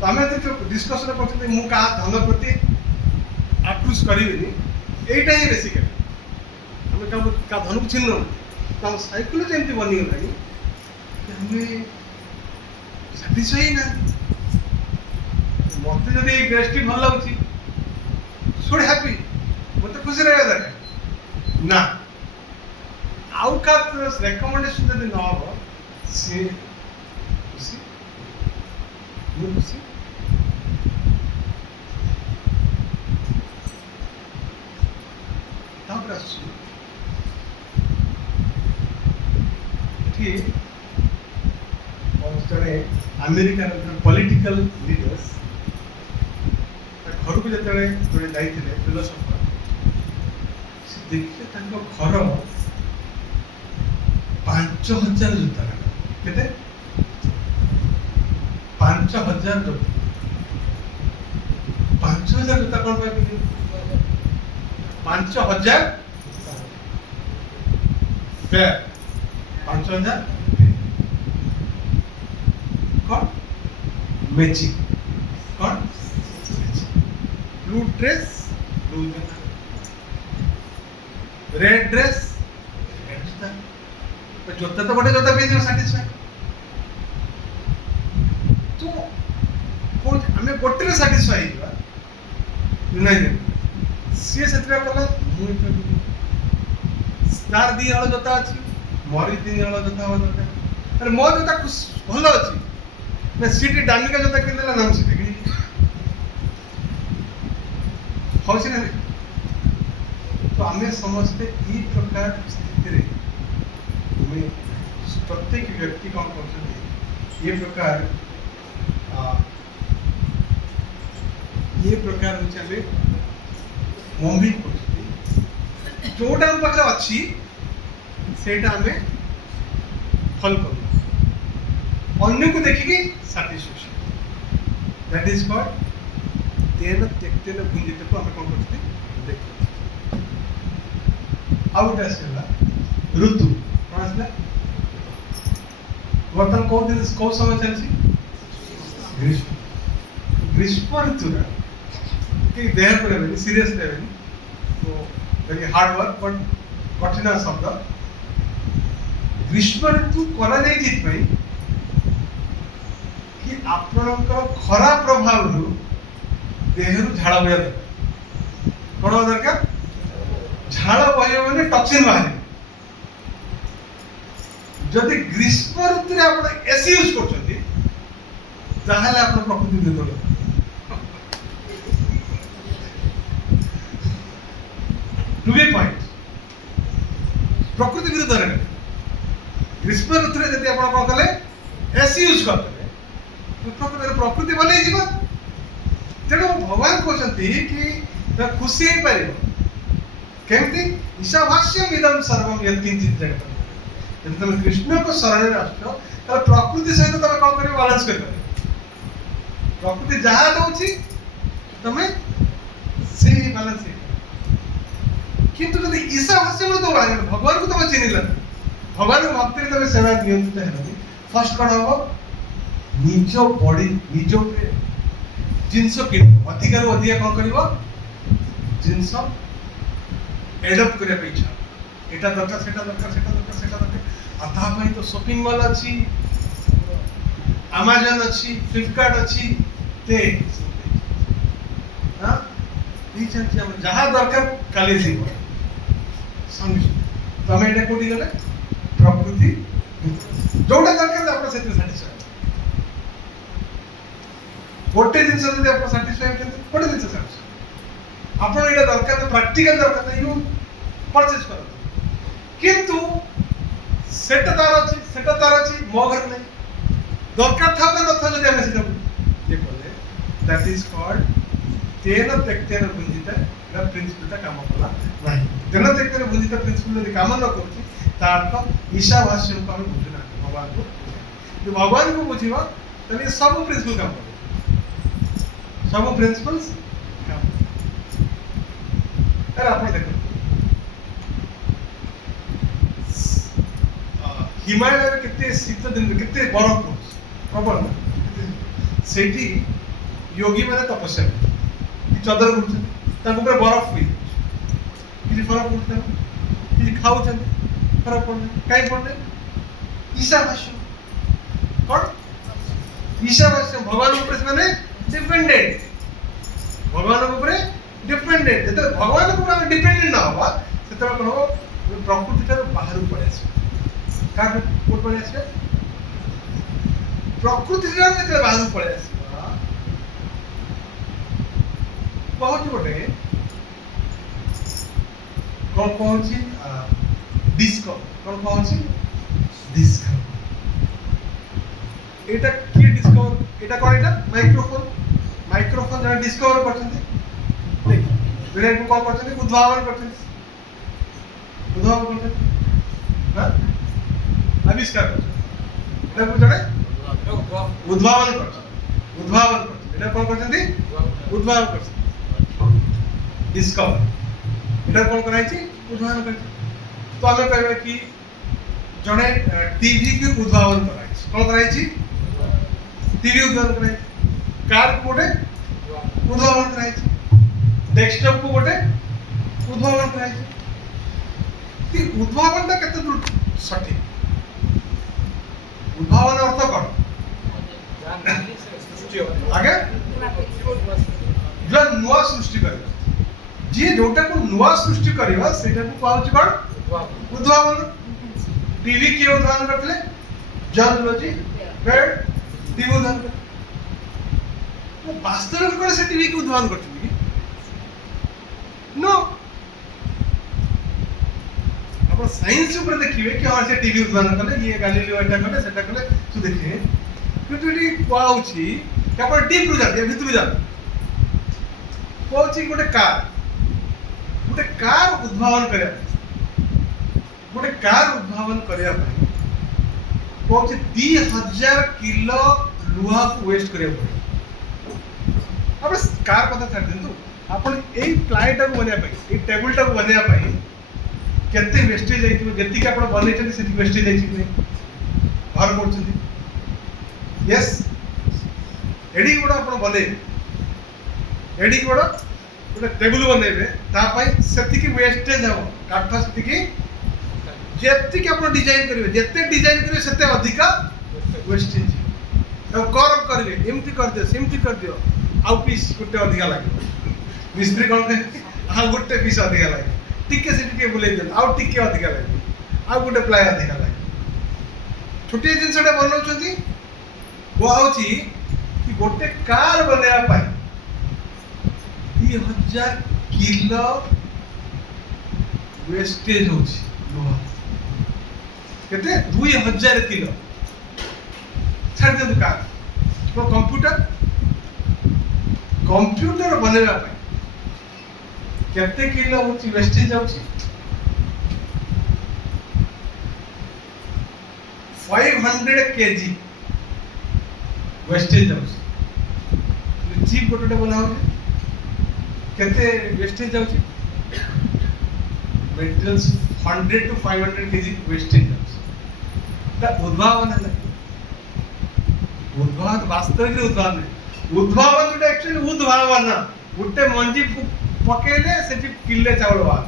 तो हमें तो डिस्कशन करते मु का धन प्रति आक्रोश करिवेनी एटा ही बेसिकली हमें का धन को चिन्ह तो हम साइकोलॉजी एंती बनी गलानी कि हमें सैटिस्फाई ना मते जदि ड्रेसटी भल लागुची शुड हैप्पी मते खुशी रहबा दरकार ना आउ का रेकमेंडेशन जदि न हो से खुशी मु खुशी तापर आसु कि जड़े अमेरिका पॉलिटिकल लीडर्स घर को जतने जोड़े जाइए फिलोसफर से देखिए घर 5000 जूता केते 5000 जूता 5000 जूता कौन पाए 5000 पेयर 5000 कौन मैचिंग कौन ब्लू ड्रेस ब्लू जूता रेड ड्रेस रेड जूता तो जूता तो बड़े जूता पहन सैटिस्फाई तो कोन हमें गोटे सैटिस्फाई हिबा नहीं सी सेतरा कला मु स्टार दी हळ जूता अछि मोर तीन हळ जूता हो दरकार अरे मो जूता भल अछि ना सीटी दामिका जूता किनला नाम सीटी कि होछि ना तो हमें समझते ई प्रकार स्थिति रे हमें प्रत्येक व्यक्ति कौन करते ये प्रकार चले मम्मी करते जोटा हम पाखे अच्छी सेटा हमें फल करू अन्य को देखिकी सैटिस्फैक्शन दैट इज कॉल्ड तेन त्यक्तेन भुंजिते को हमें कौन करते देखते आउट आसला ऋतु कौन आसला वर्तमान कौ दिन कौ समय चलछि ग्रीष्म ऋतु कि देह को लेबे सीरियस लेबे तो वेरी हार्ड वर्क बट कठिन शब्द ग्रीष्म ऋतु करा जाय जितपई कि आपनकर खरा प्रभाव रु देहरु झाड़ बया दरकार कोन दरकार झाड़ बया माने टॉक्सिन बाहर जदि ग्रीष्म ऋतु रे आपण एसी यूज करछथि ताहले आपण प्रकृति विरोध टू बी पॉइंट प्रकृति विरोध रे ग्रीष्म ऋतु रे जदि आपण कोन कले एसी यूज करते प्रकृति भल हो तेणु भगवान कहते कि खुशी हो पार केमती ईशावास्यम इदम सर्वम यत्किंचित जगत जब तुम कृष्ण को शरण में आसो तो प्रकृति सहित तुम कौन कर बालांस कर प्रकृति जहाँ दौची तुम से बालांस किंतु जब ईशावास्यम तो भगवान को तुम चिन्ह भगवान भक्ति तुम सेवा नियंत्रित फर्स्ट कौन हम निज बॉडी निज जिनस कि अधिकार अधिक कौन कर जिनस एडप्ट करने इच्छा एटा दरकार सेटा दरकार सेटा दरकार सेटा दरकार अथा भाई तो शॉपिंग मॉल अच्छी अमेज़न अच्छी फ्लिपकार्ट अच्छी ते हां ई चलती हम जहां दरकार काली सी समझ तमे एटा कोडी गले प्रकृति जोटा दरकार आपण सेते सैटिस्फाई गोटे जिनस जदि आपण सैटिस्फाई करते गोटे जिनस सैटिस्फाई आपण एटा दरकार प्रैक्टिकल दरकार यू परचेज कर किंतु सेटा तार अछि मो घर नै दरकार था न था जदि हम सेटा ये बोले दैट इज कॉल्ड तेन त्यक्तेन भुंजिता ना प्रिंसिपल काम कला नहीं तेन त्यक्तेन भुंजिता प्रिंसिपल जदि काम न करछि ता अर्थ ईशावास्यम को हम बुझना भगवान को जो भगवान को बुझिबा तने सब प्रिंसिपल काम कर सब प्रिंसिपल्स काम अरे आपण देखो हिमालय में कितने शीत दिन में कितने बरफ प्रबल सेठी योगी माने तपस्या चदर उठते बरफ हुई किसी फरक पड़ता किसी खाऊ फरक पड़ने कहीं पड़ने ईशावास्यम कौन ईशावास्यम भगवान ऊपर माने डिपेंडेंट भगवान ऊपर डिपेंडेंट जब भगवान ऊपर डिपेंडेंट ना होगा से प्रकृति ठार बाहर पड़े कोट पड़े आसे प्रकृति से बाहर पड़े आसे बहुत गोटे कौन पहुंची डिस्को कौन पहुंची डिस्को एटा की डिस्कवर एटा कौन एटा माइक्रोफोन जरा डिस्कवर करछन्ते नहीं बेरे को कॉल करछन्ते उद्भावन करछन्ते उद्भावन करछन्ते हां आविष्कार एटा को जड़े उद्भावन करछन्ते एटा कौन करछन्ते उद्भावन करछन्ते डिस्कवर एटा कौन कराई छी उद्भावन करछन्ते तो हमें कहबे कि जने टीवी के उद्भावन कराई छी कौन कराई छी टीवी उद्भावन कराई कार को गोटे उद्भावन कराई छी डेस्कटॉप को गोटे उद्भावन कराई छी ती उद्भावन ता केते दूर सठिक उद्भावन अर्थ कौन आगे जो नुआ सृष्टि करबा जी जोटा को नुआ सृष्टि करबा सेटा को कहउछ कोन उद्भावन टीवी के उद्भावन करथले जॉन लोजी बेड टीवी उद्भावन तो वास्तविक कोन से टीवी के उद्भावन करथि नो अपन साइंस ऊपर देखिए कि हां से टीवी उद्भावन करले ये गैलीलियो एटा करले सेटा करले तू देखिए क्योंकि कोआउची कि अपन डीप रू जाते भीतर जाते कोआउची गोटे कार उद्भावन करे गोटे कार उद्भावन करिया पई कोआउची 2000 किलो लुहा को वेस्ट करिया पड़े अब कार कथा छाड़ देंतु अपन एई प्लाइटा को बनिया पई ए टेबल टा को बनिया पई केते वेस्टेज आइतो जति के अपन बनै छथि सेति वेस्टेज आइ छी घर करछथि यस एडी गोडा अपन बने एडी गोडा गोटे टेबल बनेबे ता पई सेति की वेस्टेज हो काठ सेति की जति के अपन डिजाइन करिवे जते डिजाइन करिवे सेते अधिक वेस्टेज तो करब करिवे एमती कर दियो सेमती कर दियो आउ पीस गोटे अधिक लागे मिस्त्री कोन के आ गोटे पीस अधिक लागे टिके से टिके बुले दियो आउ टिके अधिक लागे आउ गोटे प्लाई अधिक लागे छोटे जिनसटा बनौछथि वो आउची कि गोटे कार बनवा पाई 2000 किलो वेस्टेज होची लोहा केते 2000 किलो छाड़ दे कार तो कंप्यूटर बनवा पाई केते किलो होची वेस्टेज होची 500 kg वेस्टेज जाउची चिप गोटे बनाओ केते वेस्टेज जाउची मेटेरियल्स 100 to 500 kg वेस्टेज जाउची ता उद्भावन है उद्भावन वास्तविक उद्भावन है उद्भावन गोटे एक्चुअली उद्भावन गोटे मंजी पकेले सेठी किले चावल बाहर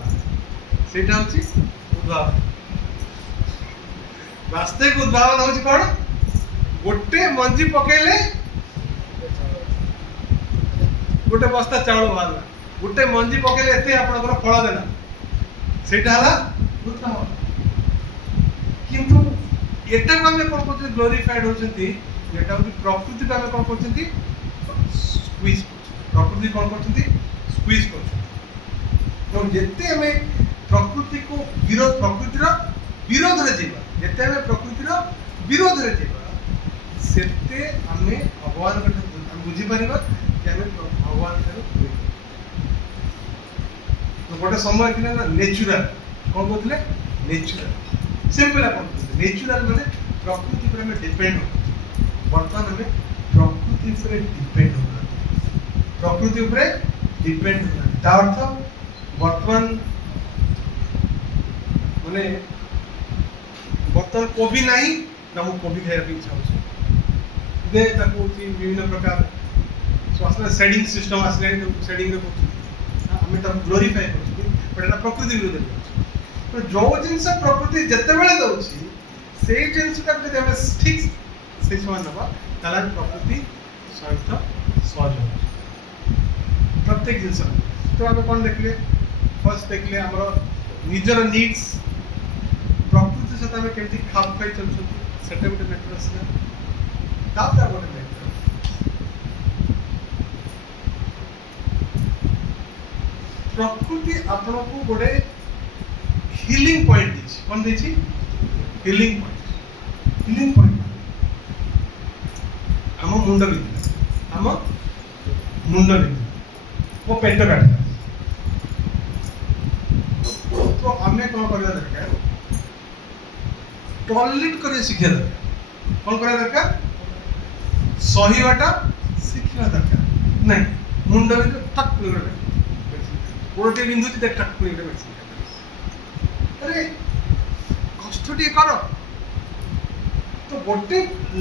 सेटा होची उद्भावन वास्तविक उद्भावन होची कोन गोटे मंजी पकेले गोटे बस्ता चावल बाहर गोटे मंजी पकेले एते आपनकर फल देला सेटा हला उद्भावन किंतु एटा को हम कोन करते ग्लोरीफाइड होचंती एटा होची प्रकृति को हम कोन करचंती स्क्वीज प्रकृति कोन करचंती स्क्वीज करचंती तो जेते हमें प्रकृति को विरोध प्रकृतिर विरोध रे जीवा जेते हमें प्रकृतिर विरोध रे जीवा सेते हमें भगवान को हम बुझी परिबा कि हमें भगवान से तो गोटे समय थिला ना नेचुरल कोन कहतले नेचुरल सिंपल अपन नेचुरल माने प्रकृति पर हमें डिपेंड हो वर्तमान हमें प्रकृति पर डिपेंड हो प्रकृति पर डिपेंड हो ता अर्थ वर्तमान माने वर्तमान कोबी नहीं ना वो कोबी खाया भी इच्छा होছে दे ताको विभिन्न प्रकार स्वास्थ्य शेडिंग सिस्टम आसले शेडिंग रे होछ हमें तो ग्लोरीफाई होछ बट एटा प्रकृति विरोध है तो जो जिंस प्रकृति जते बेले दउछि सेही जिंस का जदि हम ठीक से समान नबा ताला प्रकृति सहित सहज हो प्रत्येक जिंस तो हम कोन देखले फर्स्ट देखले हमर निजर नीड्स प्रकृति से हमें केमती खाप खाई चलछो सेटा गोटे मैटर असला तापटा गोटे मैटर प्रकृति आपन को गोटे हीलिंग पॉइंट दिछि कोन दिछि हीलिंग पॉइंट हम मुंड भी वो पेट काटता तो हमें कौन करना दरकार टॉलरेट करे सीखिया दरकार कौन करना दरकार सही बाटा सीखिया दरकार नहीं मुंड भी टक करे गोटे बिंदु देख टक करे अरे कष्ट टी करो तो गोटे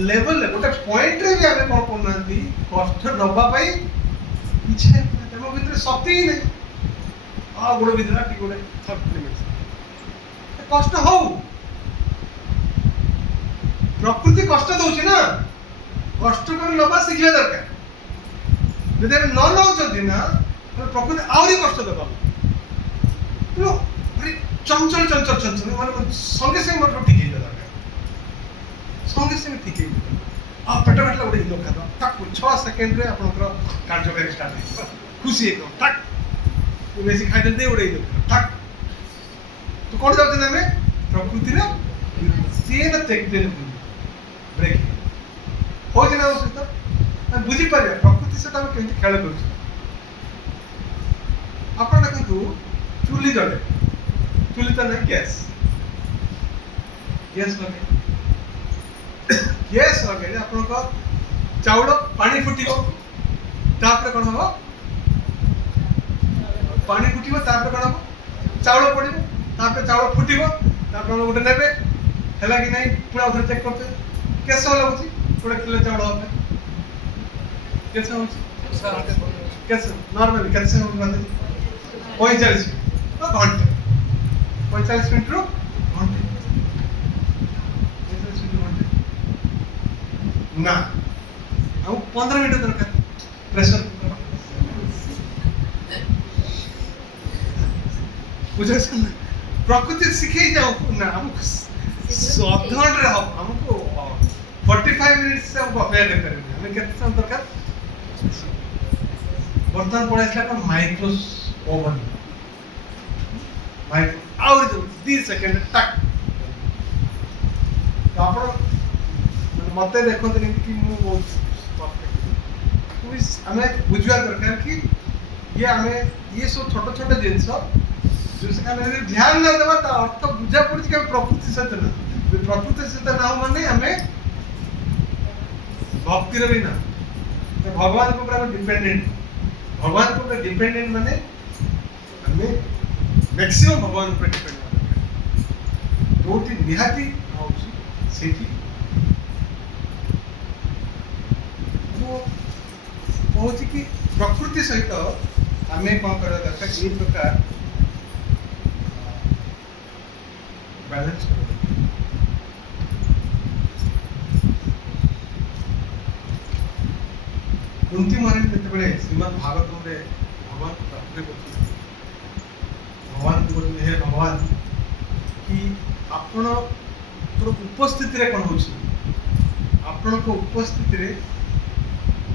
लेवल गोटे पॉइंट रे भी आमे कोन करनांती कष्ट नबा पाई इच्छा तम भीतर शक्ति ही नहीं आ गोटे भीतर टी गोटे थक कष्ट हो प्रकृति कष्ट दउची ना कष्ट को नबा सिखिया दरकार जदि न नौ जदि ना प्रकृति आउरी कष्ट देबा तो चंचल माने संगे संगे मतलब ठीक है दरकार संगे संगे ठीक है आ पेट काटला गोटे हिलो खा तक 6 सेकंड रे आपनकर कार्यकारी स्टार्ट हो खुशी एकदम तक बेसी खाइ दे गोटे हिलो तक तो कोन जाउते ना में प्रकृति रे सीन तेक दे ब्रेक हो जना उस तो बुझी पारे प्रकृति से हम केमती खेल करू आपण देखंतु चुली जले चुली तो नहीं गैस लगे आपन को चाउल पानी फुटिबो तापर कोन हबो पानी फुटिबो तापर कोन हबो चाउल पडिबो तापर चाउल फुटिबो तापर गोटे नेबे हैला कि नहीं पूरा उधर चेक करते कैसे लागुची पूरा किलो चाउल होबे कैसे होची कैसे नॉर्मली कैसे होबे 45 घंटे 45 मिनट रो घंटे ना हम 15 मिनट दरकार प्रेशर बुझे प्रकृति सिखे जाओ ना हम साधारण रे हमको 45 मिनिट्स से हमको अपेक्षा कर करेंगे हमें कितना समय दरकार बर्तमान पढ़ा इसला पर माइक्रो ओवन माइक्रो और 20 सेकंड टक तो आपण मते देखो नहीं कि मु बहुत परफेक्ट तो इस हमें बुझवा दरकार कि ये हमें ये सब छोटे छोटे जिनिस जिस कारण ध्यान न देवा ता अर्थ बुझा पड़ी कि प्रकृति सहित ना प्रकृति सहित ना माने हमें भक्ति रे ना तो भगवान के ऊपर डिपेंडेंट भगवान के ऊपर डिपेंडेंट माने हमें मैक्सिमम भगवान ऊपर डिपेंड जोटी निहाती होउची सेठी तो होउची कि प्रकृति सहित हमें कौन करवा दरकार ये प्रकार बैलेंस करो कुंती महाराज जितेबले श्रीमद् भागवतम रे भगवान को प्रार्थना करते भगवान को बोलते हे भगवान कि आपण तोर उपस्थिति रे कोन होछि आपण को उपस्थिति रे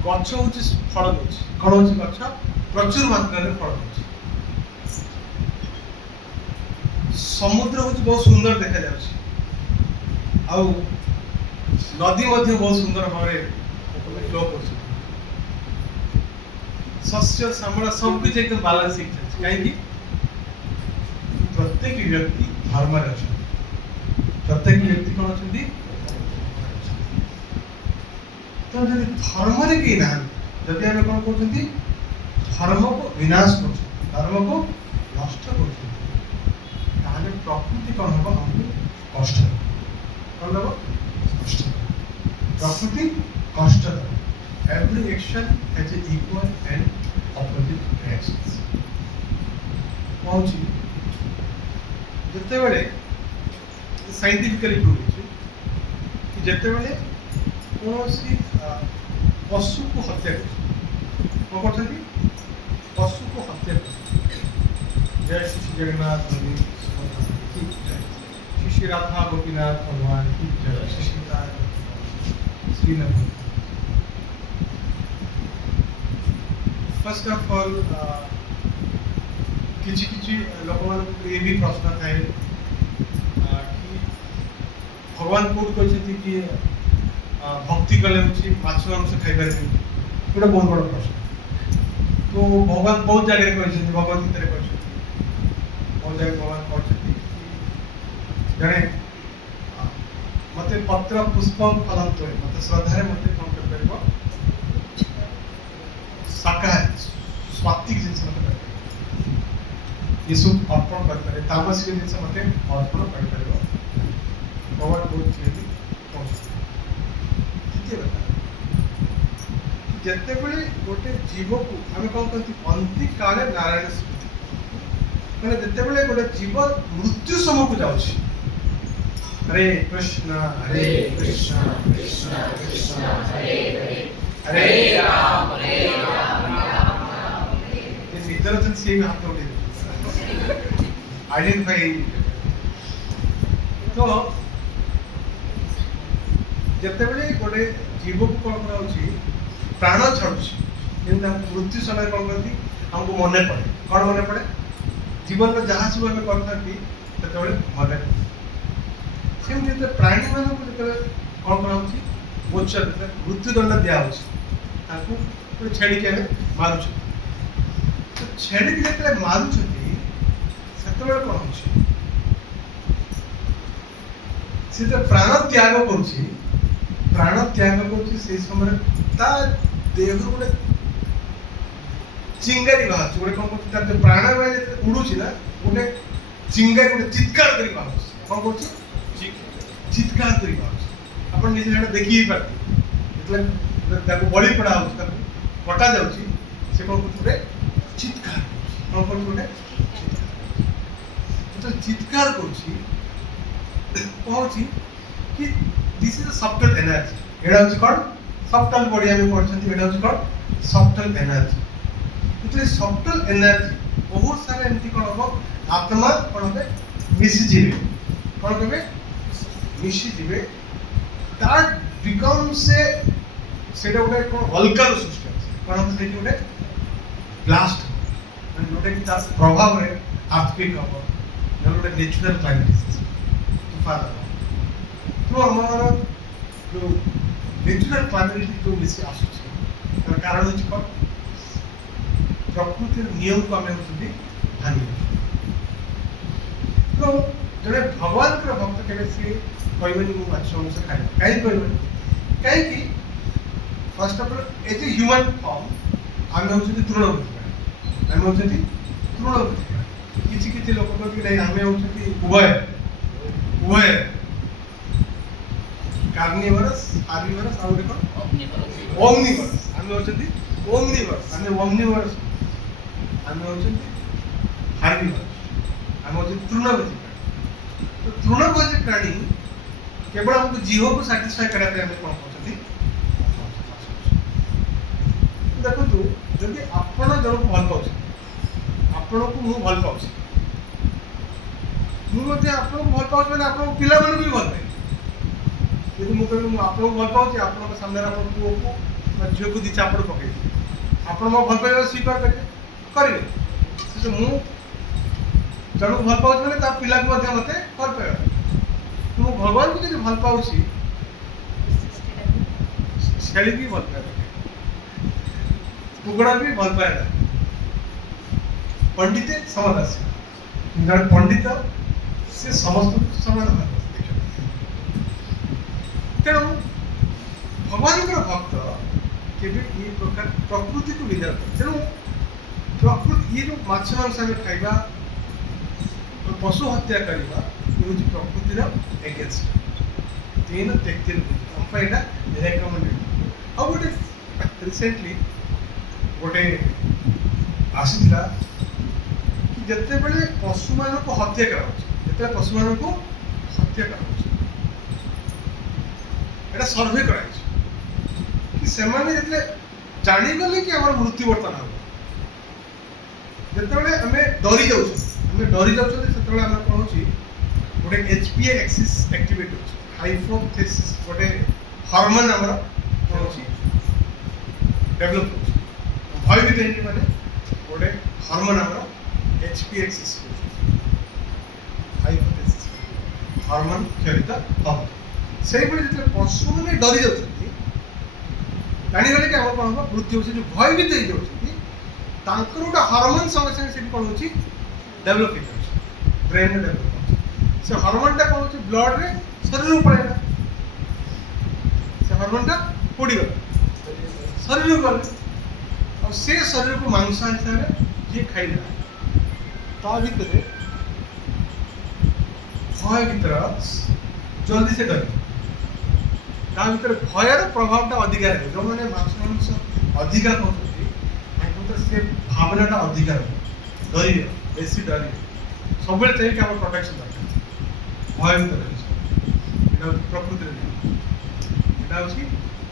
गच्छ होछि फल होछि कोन होछि गच्छ प्रचुर मात्रा रे फल होछि समुद्र होछि बहुत सुंदर देखा जाउछि आउ नदी मध्य बहुत सुंदर भाबरे फ्लो करछि शस्य श्यामला सब कुछ एकदम बैलेंसिंग है कहीं प्रत्येक व्यक्ति धर्म रे अछि प्रत्येक व्यक्ति कोन अछि तो जब धर्म रे की ना जब हम कोन कहउछंती धर्म को विनाश कर धर्म को नष्ट कर ताले प्रकृति कोन हो हमको कष्ट कोन हो कष्ट प्रकृति कष्ट every action has an equal and opposite reactions पहुंची जते बेले साइंटिफिकली प्रूव है कि जते बेले कोनोसी पशु को हत्या कर करछथि पशु को हत्या कर जय श्री जगन्नाथ मंदिर श्री श्री राधा गोपीनाथ भगवान की जय Shri Srinagar first of all किछि किछि लोक मान ये भी प्रश्न थाए कि भगवान कोड कहते कि भक्ति कले होछि माछ मांस खाइ परबे गोटे बहुत बड़ प्रश्न तो भगवान बहुत जगह कहते भगवत गीता रे कहते बहुत जगह भगवान कहते जने मते पत्र पुष्पम फलंतो मते श्रद्धा रे मते कौन कर परबो शाकाहारी स्वात्विक जिनस मते ये सब अर्पण कर पारे तामसिक जिनस मते अर्पण कर पारे भगवान बहुत क्लियरली द्वितीय बात जते बळे गोटे जीव को हम कोन कहती अंति काले नारायण स्मृति माने जते बळे गोटे जीव मृत्यु समय को जाउछि हरे कृष्ण कृष्ण कृष्ण हरे हरे हरे राम इधर जन सेम हाथ उठे आइडेंटिफाई तो जते बळे गोटे जीव को कोन कराउछि प्राण छाड़ुछि जेंता मृत्यु समय कोन करती हमको मने पड़े कोन मने पड़े जीवन में जहां सब हमें करथाती तते बळे मने सेम जेते प्राणी मान को जते कोन कराउछि मोचर मृत्यु दंड दिया होछि ताकू तो छेड़ी के मारुछ तो छेड़ी के जते मारुछती सेतबेले कोन होछि से तो प्राण त्याग करूछि प्राण त्याग करूछि से समय ता देह गोटे चिंगारी बाहर गोटे कोन करछि ता प्राण वाले उडुछि ना गोटे चिंगारी गोटे चित्कार करी बाहर कोन करछि चित्कार करी बाहर अपन निजे जण देखि ही पाते मतलब ताको बळी पड़ा होछि ताको कटा जाउछि से कोन करछि चित्कार कोन करछि गोटे तो चित्कार करछि कहछि कि this is a subtle energy एडा होछि कोन सब्टल बॉडी हम करछंती एडा होछि कोन सब्टल एनर्जी तो सब्टल एनर्जी बहुत सारे एंटी कोन हो आत्मा कोन होबे मिसि जीवे कोन होबे मिसि जीवे तार becomes a सेटा गोटे कोन वल्कर सृष्टि अछि कोन हम सेठी गोटे ब्लास्ट माने गोटे कि तार प्रभाव रे अर्थक्वेक हो गोटे नेचुरल क्लाइमेट तूफान तो हमारा जो नेचुरल क्लाइमेट जो बेसी आसुछि तार कारण अछि कोन प्रकृतिर नियम को आमे होती भांगी तो जड़े भगवान के भक्त केबे से कहबेनी मु माछ मांस खाइ काई कहबेनी काई कि first of all as a human form आमे होती तृणभोजी आमे होती तृणभोजी किछि लोक कहती नहीं आमे होती उभय उभय कार्निवरस हार्निवरस और देखो ओमनिवरस आमे होती ओमनिवरस आमे ओमनिवरस आमे होती हार्निवरस आमे होती तृणभोजी तो तृणभोजी प्राणी केवल हमको जीव को सैटिस्फाई करने पे हमें कौन पहुंचती देखो तो जदि आपण जन को भल पाउछ आपण को मु भल पाउछ मु मते आपण को भल पाउछ माने आपण पिला मन भी भल पाए यदि मु कहू मु आपण को भल पाउछ आपण के सामने आपण को को जीव को दी चापड़ पके आपण मो भल पाए स्वीकार करिवे से मु जन को भल पाउछ माने ता पिला को मते मते भल पाए मु भगवान को जदि भल पाउछि छेली भी भल पाए कुकुड़ा भी भल पाए पंडित समदासी जन पंडित से समस्त समान भाव तेणु भगवान भक्त केबे ये प्रकार प्रकृति को विधान तेणु प्रकृति ये जो माछ मांस आम खाइबा पशु हत्या करवा ये हूँ प्रकृतिर एगेन्स्ट तेन त्यक्तेन हम एटा रेकमेंडेड आ गोटे रिसेंटली गोटे आसीथिला कि जते बेले पशु मान को हत्या करा जते पशु मान को हत्या करा एटा सर्वे करा कि सेमाने जते जानि गले कि हमर मृत्यु वर्तन हो जते बेले हमें डरी जाउ हमें डरी जाउ सेते बेले हम कोन होची गोटे एचपीए एक्सिस एक्टिवेट होची हाइपोथेसिस गोटे हार्मोन हमर कोन होची डेवलप होची भयभीत होने माने गोटे हार्मोन हमर एचपीए एक्सिस हाइपोथेसिस हार्मोन क्षरित हम से जब पशु मैंने डरी जाती जागले कि आम कौन हम मृत्यु हो भयभीत हो जाती गोटे हार्मोन संगे संगे कौन हो डेभलप हो ब्रेन डेभलप से हार्मोन टा कौन हो ब्लड रे शरीर पड़ेगा से हार्मोन टा पड़गला शरीर गले और से शरीर को मांस हिसाब से जी खाइला ता भीतर भय भीतर जल्दी से डर ता भीतर भयर प्रभाव टा अधिक रहे जो मैंने मांस मांस अधिक खाते से भावना टा अधिक डर बेसी डर सब चाहिए कि आम प्रोटेक्शन दरकार भय भीतर प्रकृति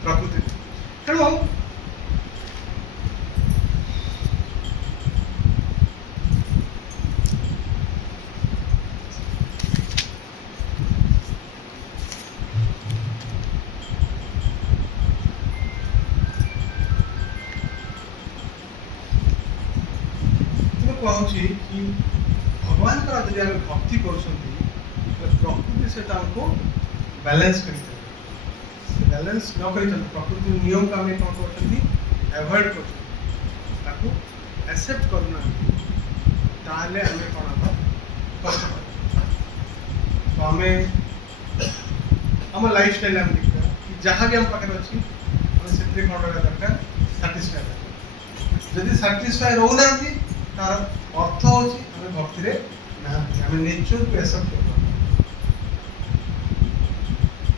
प्रकृति तेणु कहूँ कि भगवान का यदि आम भक्ति कर प्रकृति से बैलेंस कर बैलेंस न कर प्रकृति नियम को आम कौन कर एवॉइड कर एक्सेप्ट करना ताहले आम कौन हम कष्ट तो आम आम लाइफ स्टाइल आम देखा कि जहाँ भी आम पाखे अच्छी से कौन रहा दरकार साटिस्फाई जदि साटिस्फाई रोना तार अर्थ हूँ आम भक्ति आम नेचर को एक्सेप्ट कर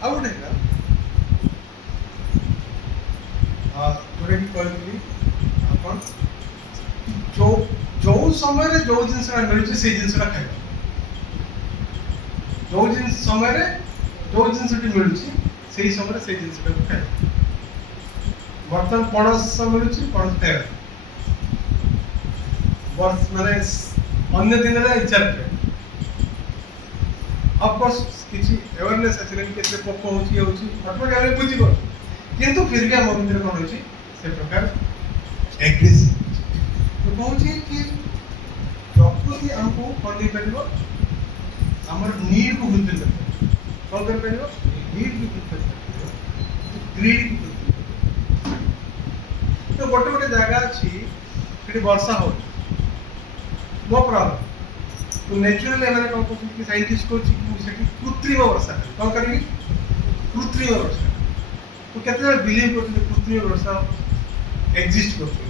गोटे जोटा कि कहली आप जो जो समय जो जिनसा मिलूँ से जिनसा खाइबा जो समय जो जिनस मिलूँ से समय से जिनसा खाइबा बर्तमान पणस मिलूँ पणस खाइबा वर्ष माने अन्य दिन रे इच्छा रखे ऑफ कोर्स किसी अवेयरनेस आसिले केते पोक होची ऑटोमेटिक हम बुझी पर किंतु फिर भी हम भीतर कोन होची से प्रकार एग्रेसिव तो कहूची कि प्रकृति हमको कोन दे परबो हमर नीड को फुलफिल कर कोन कर परबो नीड को फुलफिल कर ग्रीड को तो गोटे गोटे जगह अछि सेठी वर्षा हो नो प्रॉब्लम तो नेचुरली मैंने कौन कहते कि साइंटिस्ट को सेठी कृत्रिम वर्षा कौन करेंगे कृत्रिम वर्षा तो केते बिलीव करते कृत्रिम वर्षा एग्जिस्ट करते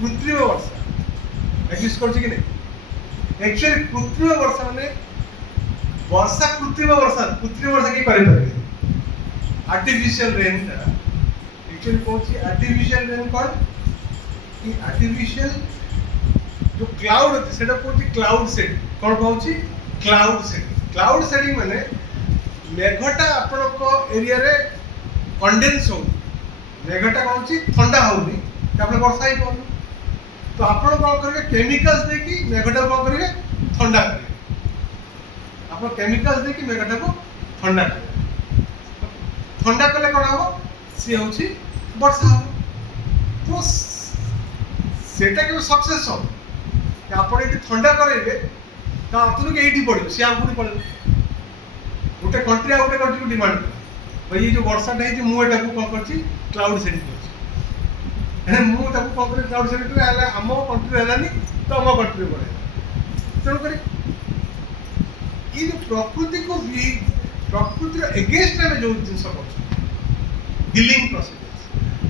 कृत्रिम वर्षा एग्जिस्ट करছে कि नहीं एक्चुअली कृत्रिम वर्षा माने वर्षा कृत्रिम वर्षा की करे पारे आर्टिफिशियल रेन ता एक्चुअली कौन आर्टिफिशियल रेन कौन कि आर्टिफिशियल जो क्लाउड होती सेटा कहूँ क्लाउड सेटिंग कौन कहूँ क्लाउड सेटिंग माने मेघटा आपण एरिया रे कंडेन्स हो मेघटा कहूँ ठंडा होनी आपने वर्षा ही पाऊँ तो आपण कौन करेंगे केमिकल्स देखी मेघटा कौन करेंगे ठंडा करेंगे आप केमिकल्स देखी मेघटा को ठंडा करेंगे ठंडा कले कौन हम सी हूँ वर्षा हम तो सेटा के सक्सेस हो ଆପଣ ଏଠି ଥଣ୍ଡା କରେଇବେ ତା ଅର୍ଥ କି ଏଇଠି ପଡ଼ିବ ସିଏ ଆଗରୁ ପଳେଇବ ଗୋଟେ କଣ୍ଟ୍ରି ଆଉ ଗୋଟେ କଣ୍ଟ୍ରିକୁ ଡିମାଣ୍ଡ କଲା ଭାଇ ଏଇ ଯେଉଁ ବର୍ଷାଟା ହେଇଛି ମୁଁ ଏଟାକୁ କ'ଣ କରିଛି କ୍ଲାଉଡ୍ ସେଟିଂ କରିଛି ମୁଁ ତାକୁ କ'ଣ କରି କ୍ଲାଉଡ୍ ସେଟିଂ ହେଲା ଆମ କଣ୍ଟ୍ରିରେ ହେଲାନି ତ ଆମ କଣ୍ଟ୍ରିରେ ପଳେଇଲା ତେଣୁକରି ଏଇ ଯେଉଁ ପ୍ରକୃତିକୁ ପ୍ରକୃତିର ଏଗେନଷ୍ଟ ଆମେ ଯେଉଁ ଜିନିଷ କରୁଛୁ ହିଲିଂ ପ୍ରୋସେସ୍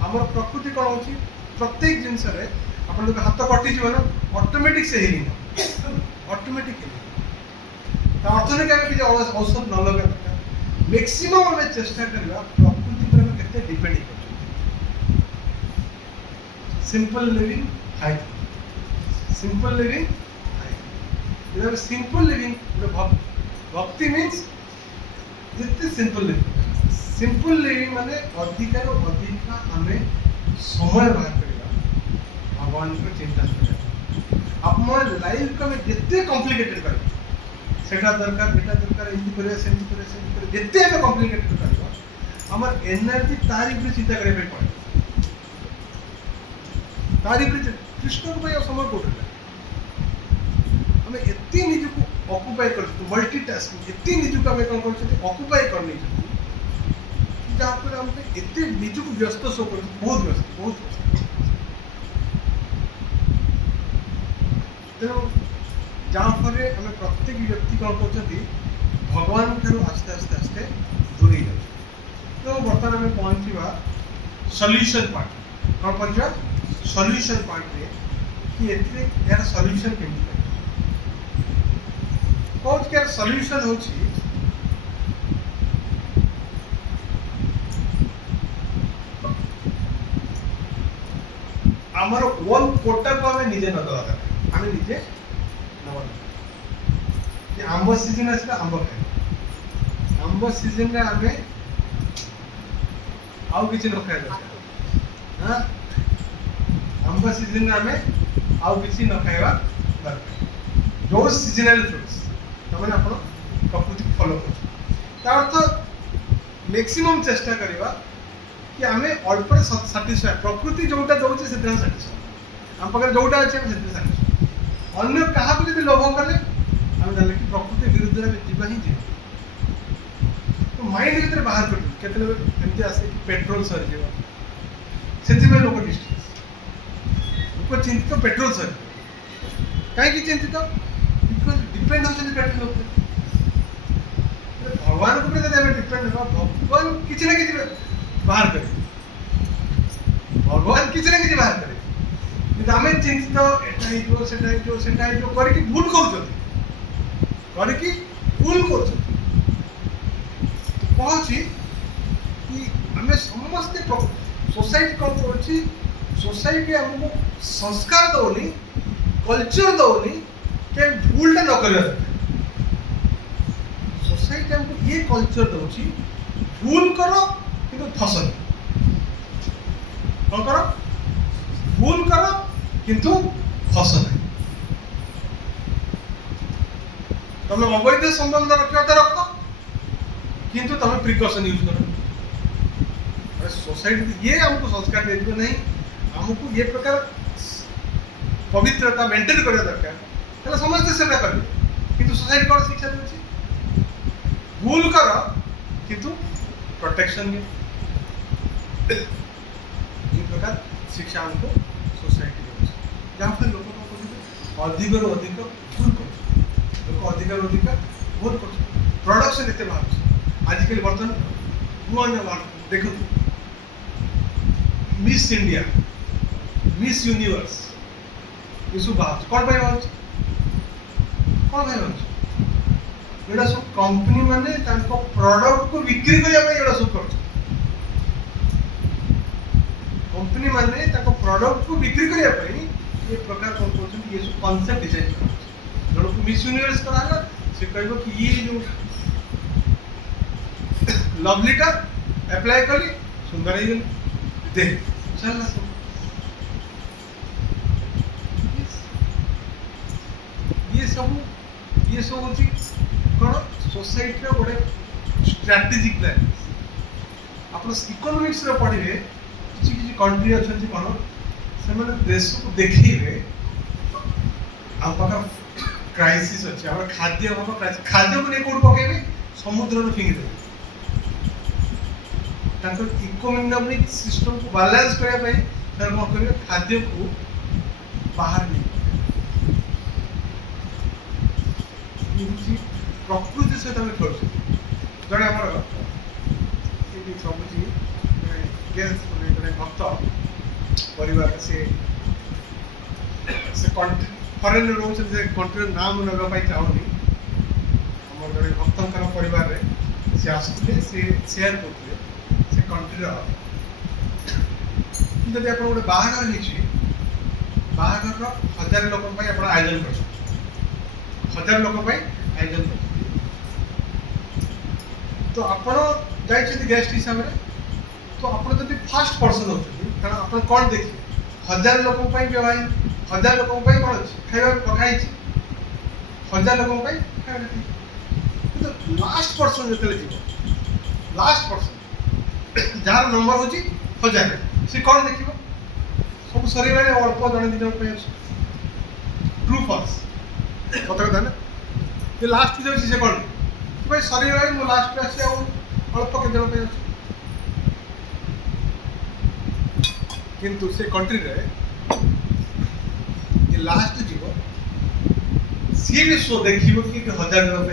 ଆମର ପ୍ରକୃତି କ'ଣ ହେଉଛି ପ୍ରତ୍ୟେକ ଜିନିଷରେ ଆପଣ ଯଦି ହାତ କଟିଯିବ ନା ଅଟୋମେଟିକ୍ ସେ ହିଲିଂ ଅଟୋମେଟିକ୍ ହିଲିଂ ତା ଅର୍ଥ ନାହିଁ କି ଆମେ କିଛି ଔଷଧ ନ ଲଗାଇବା ଦରକାର ମ୍ୟାକ୍ସିମମ୍ ଆମେ ଚେଷ୍ଟା କରିବା ପ୍ରକୃତି ଉପରେ ଆମେ କେତେ ଡିପେଣ୍ଡ କରୁଛୁ simple living high simple living high simple living ଗୋଟେ ଭକ୍ତି ମିନ୍ସ ଯେତେ ସିମ୍ପଲ୍ ଲିଭିଂ ମାନେ ଅଧିକରୁ ଅଧିକ ଆମେ ସମୟ ବାହାର କରିବା भगवान को चिंता कर लाइफ को हमें जिते कॉम्प्लिकेटेड कर सेटा दरकार बेटा दरकार एमती करे सेमती करे जिते हमें कॉम्प्लिकेटेड करबा हमर एनर्जी तारी पे चिंता करे पे पड़े तारी पे कृष्ण को भाई समय कोठला हमें एत्ती निज को ऑक्युपाई कर मल्टीटास्किंग एत्ती निज को हमें कोन करछते ऑक्युपाई करनी जहाँ पर हम एत्ती निज को व्यस्त सो कर बहुत व्यस्त तेणु जहाँफल आम प्रत्येक व्यक्ति कौन कर भगवान ठार आस्ते आस्ते आस्ते दूरे जाए तो बर्तमान आम पहुँचा सल्यूशन पार्ट कौन पहुँचा सल्यूशन पार्ट रे कि यार सल्यूशन केमती कौन यार सल्यूशन हूँ आमर ओन कोटा को आम निजे नदवा आम निजे आंब सीजन आसला आंब खाए आंब सीजन रे आम आउ किसी न खाए हाँ आंब सीजन रे आम आउ किसी न खाइबा दरकार जो सीजनल फ्रूट्स तमें आप प्रकृति को फॉलो कर अर्थ मैक्सिमम चेष्टा करवा कि आम अल्प साटिस्फाई प्रकृति जोटा दौचे से साटिस्फाई आम पाखे जोटा अच्छे साटिस्फाई अन्य क्या भी लोभ कले आम जान कि प्रकृति विरुद्ध में जीवा ही जीव तो माइंड भर बाहर कर एमती आसे कि पेट्रोल सरी से लोक डिस्ट्रेस लोक चिंतित पेट्रोल सरी कहीं चिंतित बिकज डिपेंड होती पेट्रोल भगवान को डिपेंड हो भगवान किसी ना कि बाहर करे भगवान किसी ना कि बाहर करे आम चिंतित करके भूल कर भूल कर कि आम समस्ते सोसाइटी कौन कर सोसाइटी आमको संस्कार दौनी कल्चर दौनी कि भूलटा न कर सोसाइटी हमको ये कल्चर दौची भूल करो कि फसन कौन करो भूल करो किंतु फस नहीं तुम अवैध संबंध रखा तो रख किंतु तुम प्रिकॉशन यूज करो। सोसाइटी ये हमको संस्कार दे नहीं हमको ये प्रकार पवित्रता मेंटेन करने दरकार समस्त सेवा करेंगे किंतु सोसाइटी कौन शिक्षा देती भूल कर किंतु प्रोटेक्शन ये प्रकार शिक्षा हमको सोसाइटी जहाँ पर लोग अधिक रू अधिक भूल कर लोग अधिक रू अधिक भूल कर प्रोडक्शन एत बाहर आजिकल बर्तमान नुआ नुआ देखो मिस इंडिया मिस यूनिवर्स ये सब बाहर कौन पाई बाहर कौन पाई बाहर ये सब कंपनी माने प्रोडक्ट को बिक्री करने सब कर कंपनी माने प्रोडक्ट को बिक्री करने ये प्रकार कौन कर ये सब कॉन्सेप्ट डिजाइन कर जन को मिस यूनिवर्स कराला से कहबो कि ये जो लवलीटा अप्लाई कली सुंदर ही दे चलना सब ये सब होची कौन सोसाइटी रो गोटे स्ट्रेटेजिक प्लान अपन इकोनॉमिक्स रो पढ़िबे किछि किछि कंट्री अछन कौन से माने देश को देखिबे हम पाकर क्राइसिस अछि हमर खाद्य हम खाद्य को नै कोड पकेबे समुद्र रो फिंगी देबे ताकर इकोनॉमिक सिस्टम को बैलेंस करया पई सर को करिवे खाद्य को बाहर नहीं प्रकृति सहित आम खेल जड़े आम प्रभुजी जड़े भक्त परिवार से फरेन रोज कंट्री नाम नापी चाहूनी आम जड़े भक्तर परिवार से आसुले से सेयार करते से कंट्री जब आप गोटे बाहागर बाहागर 1000 लोक आयोजन कर 1000 लोक आयोजन कर तो आपण जाइए गेस्ट हिसाब से तो आप फास्ट पर्सन होती कारण आप कौन देखिए 1000 लोक व्यवहार 1000 लोक कौन अच्छे खाଇବା पकाई 1000 लोक लास्ट पर्सन जो जीव लास्ट पर्सन जार नंबर हूँ 1000 सी कौन देख सब सर अल्प जन दिन ट्रू फल्स सत कथा ना लास्ट जाऊँ से कौन भाई सर मो लास्ट आसी अल्प के जन किंतु से कंट्री रे लास्ट जीव सी भी शो देखिए कि 1000 जन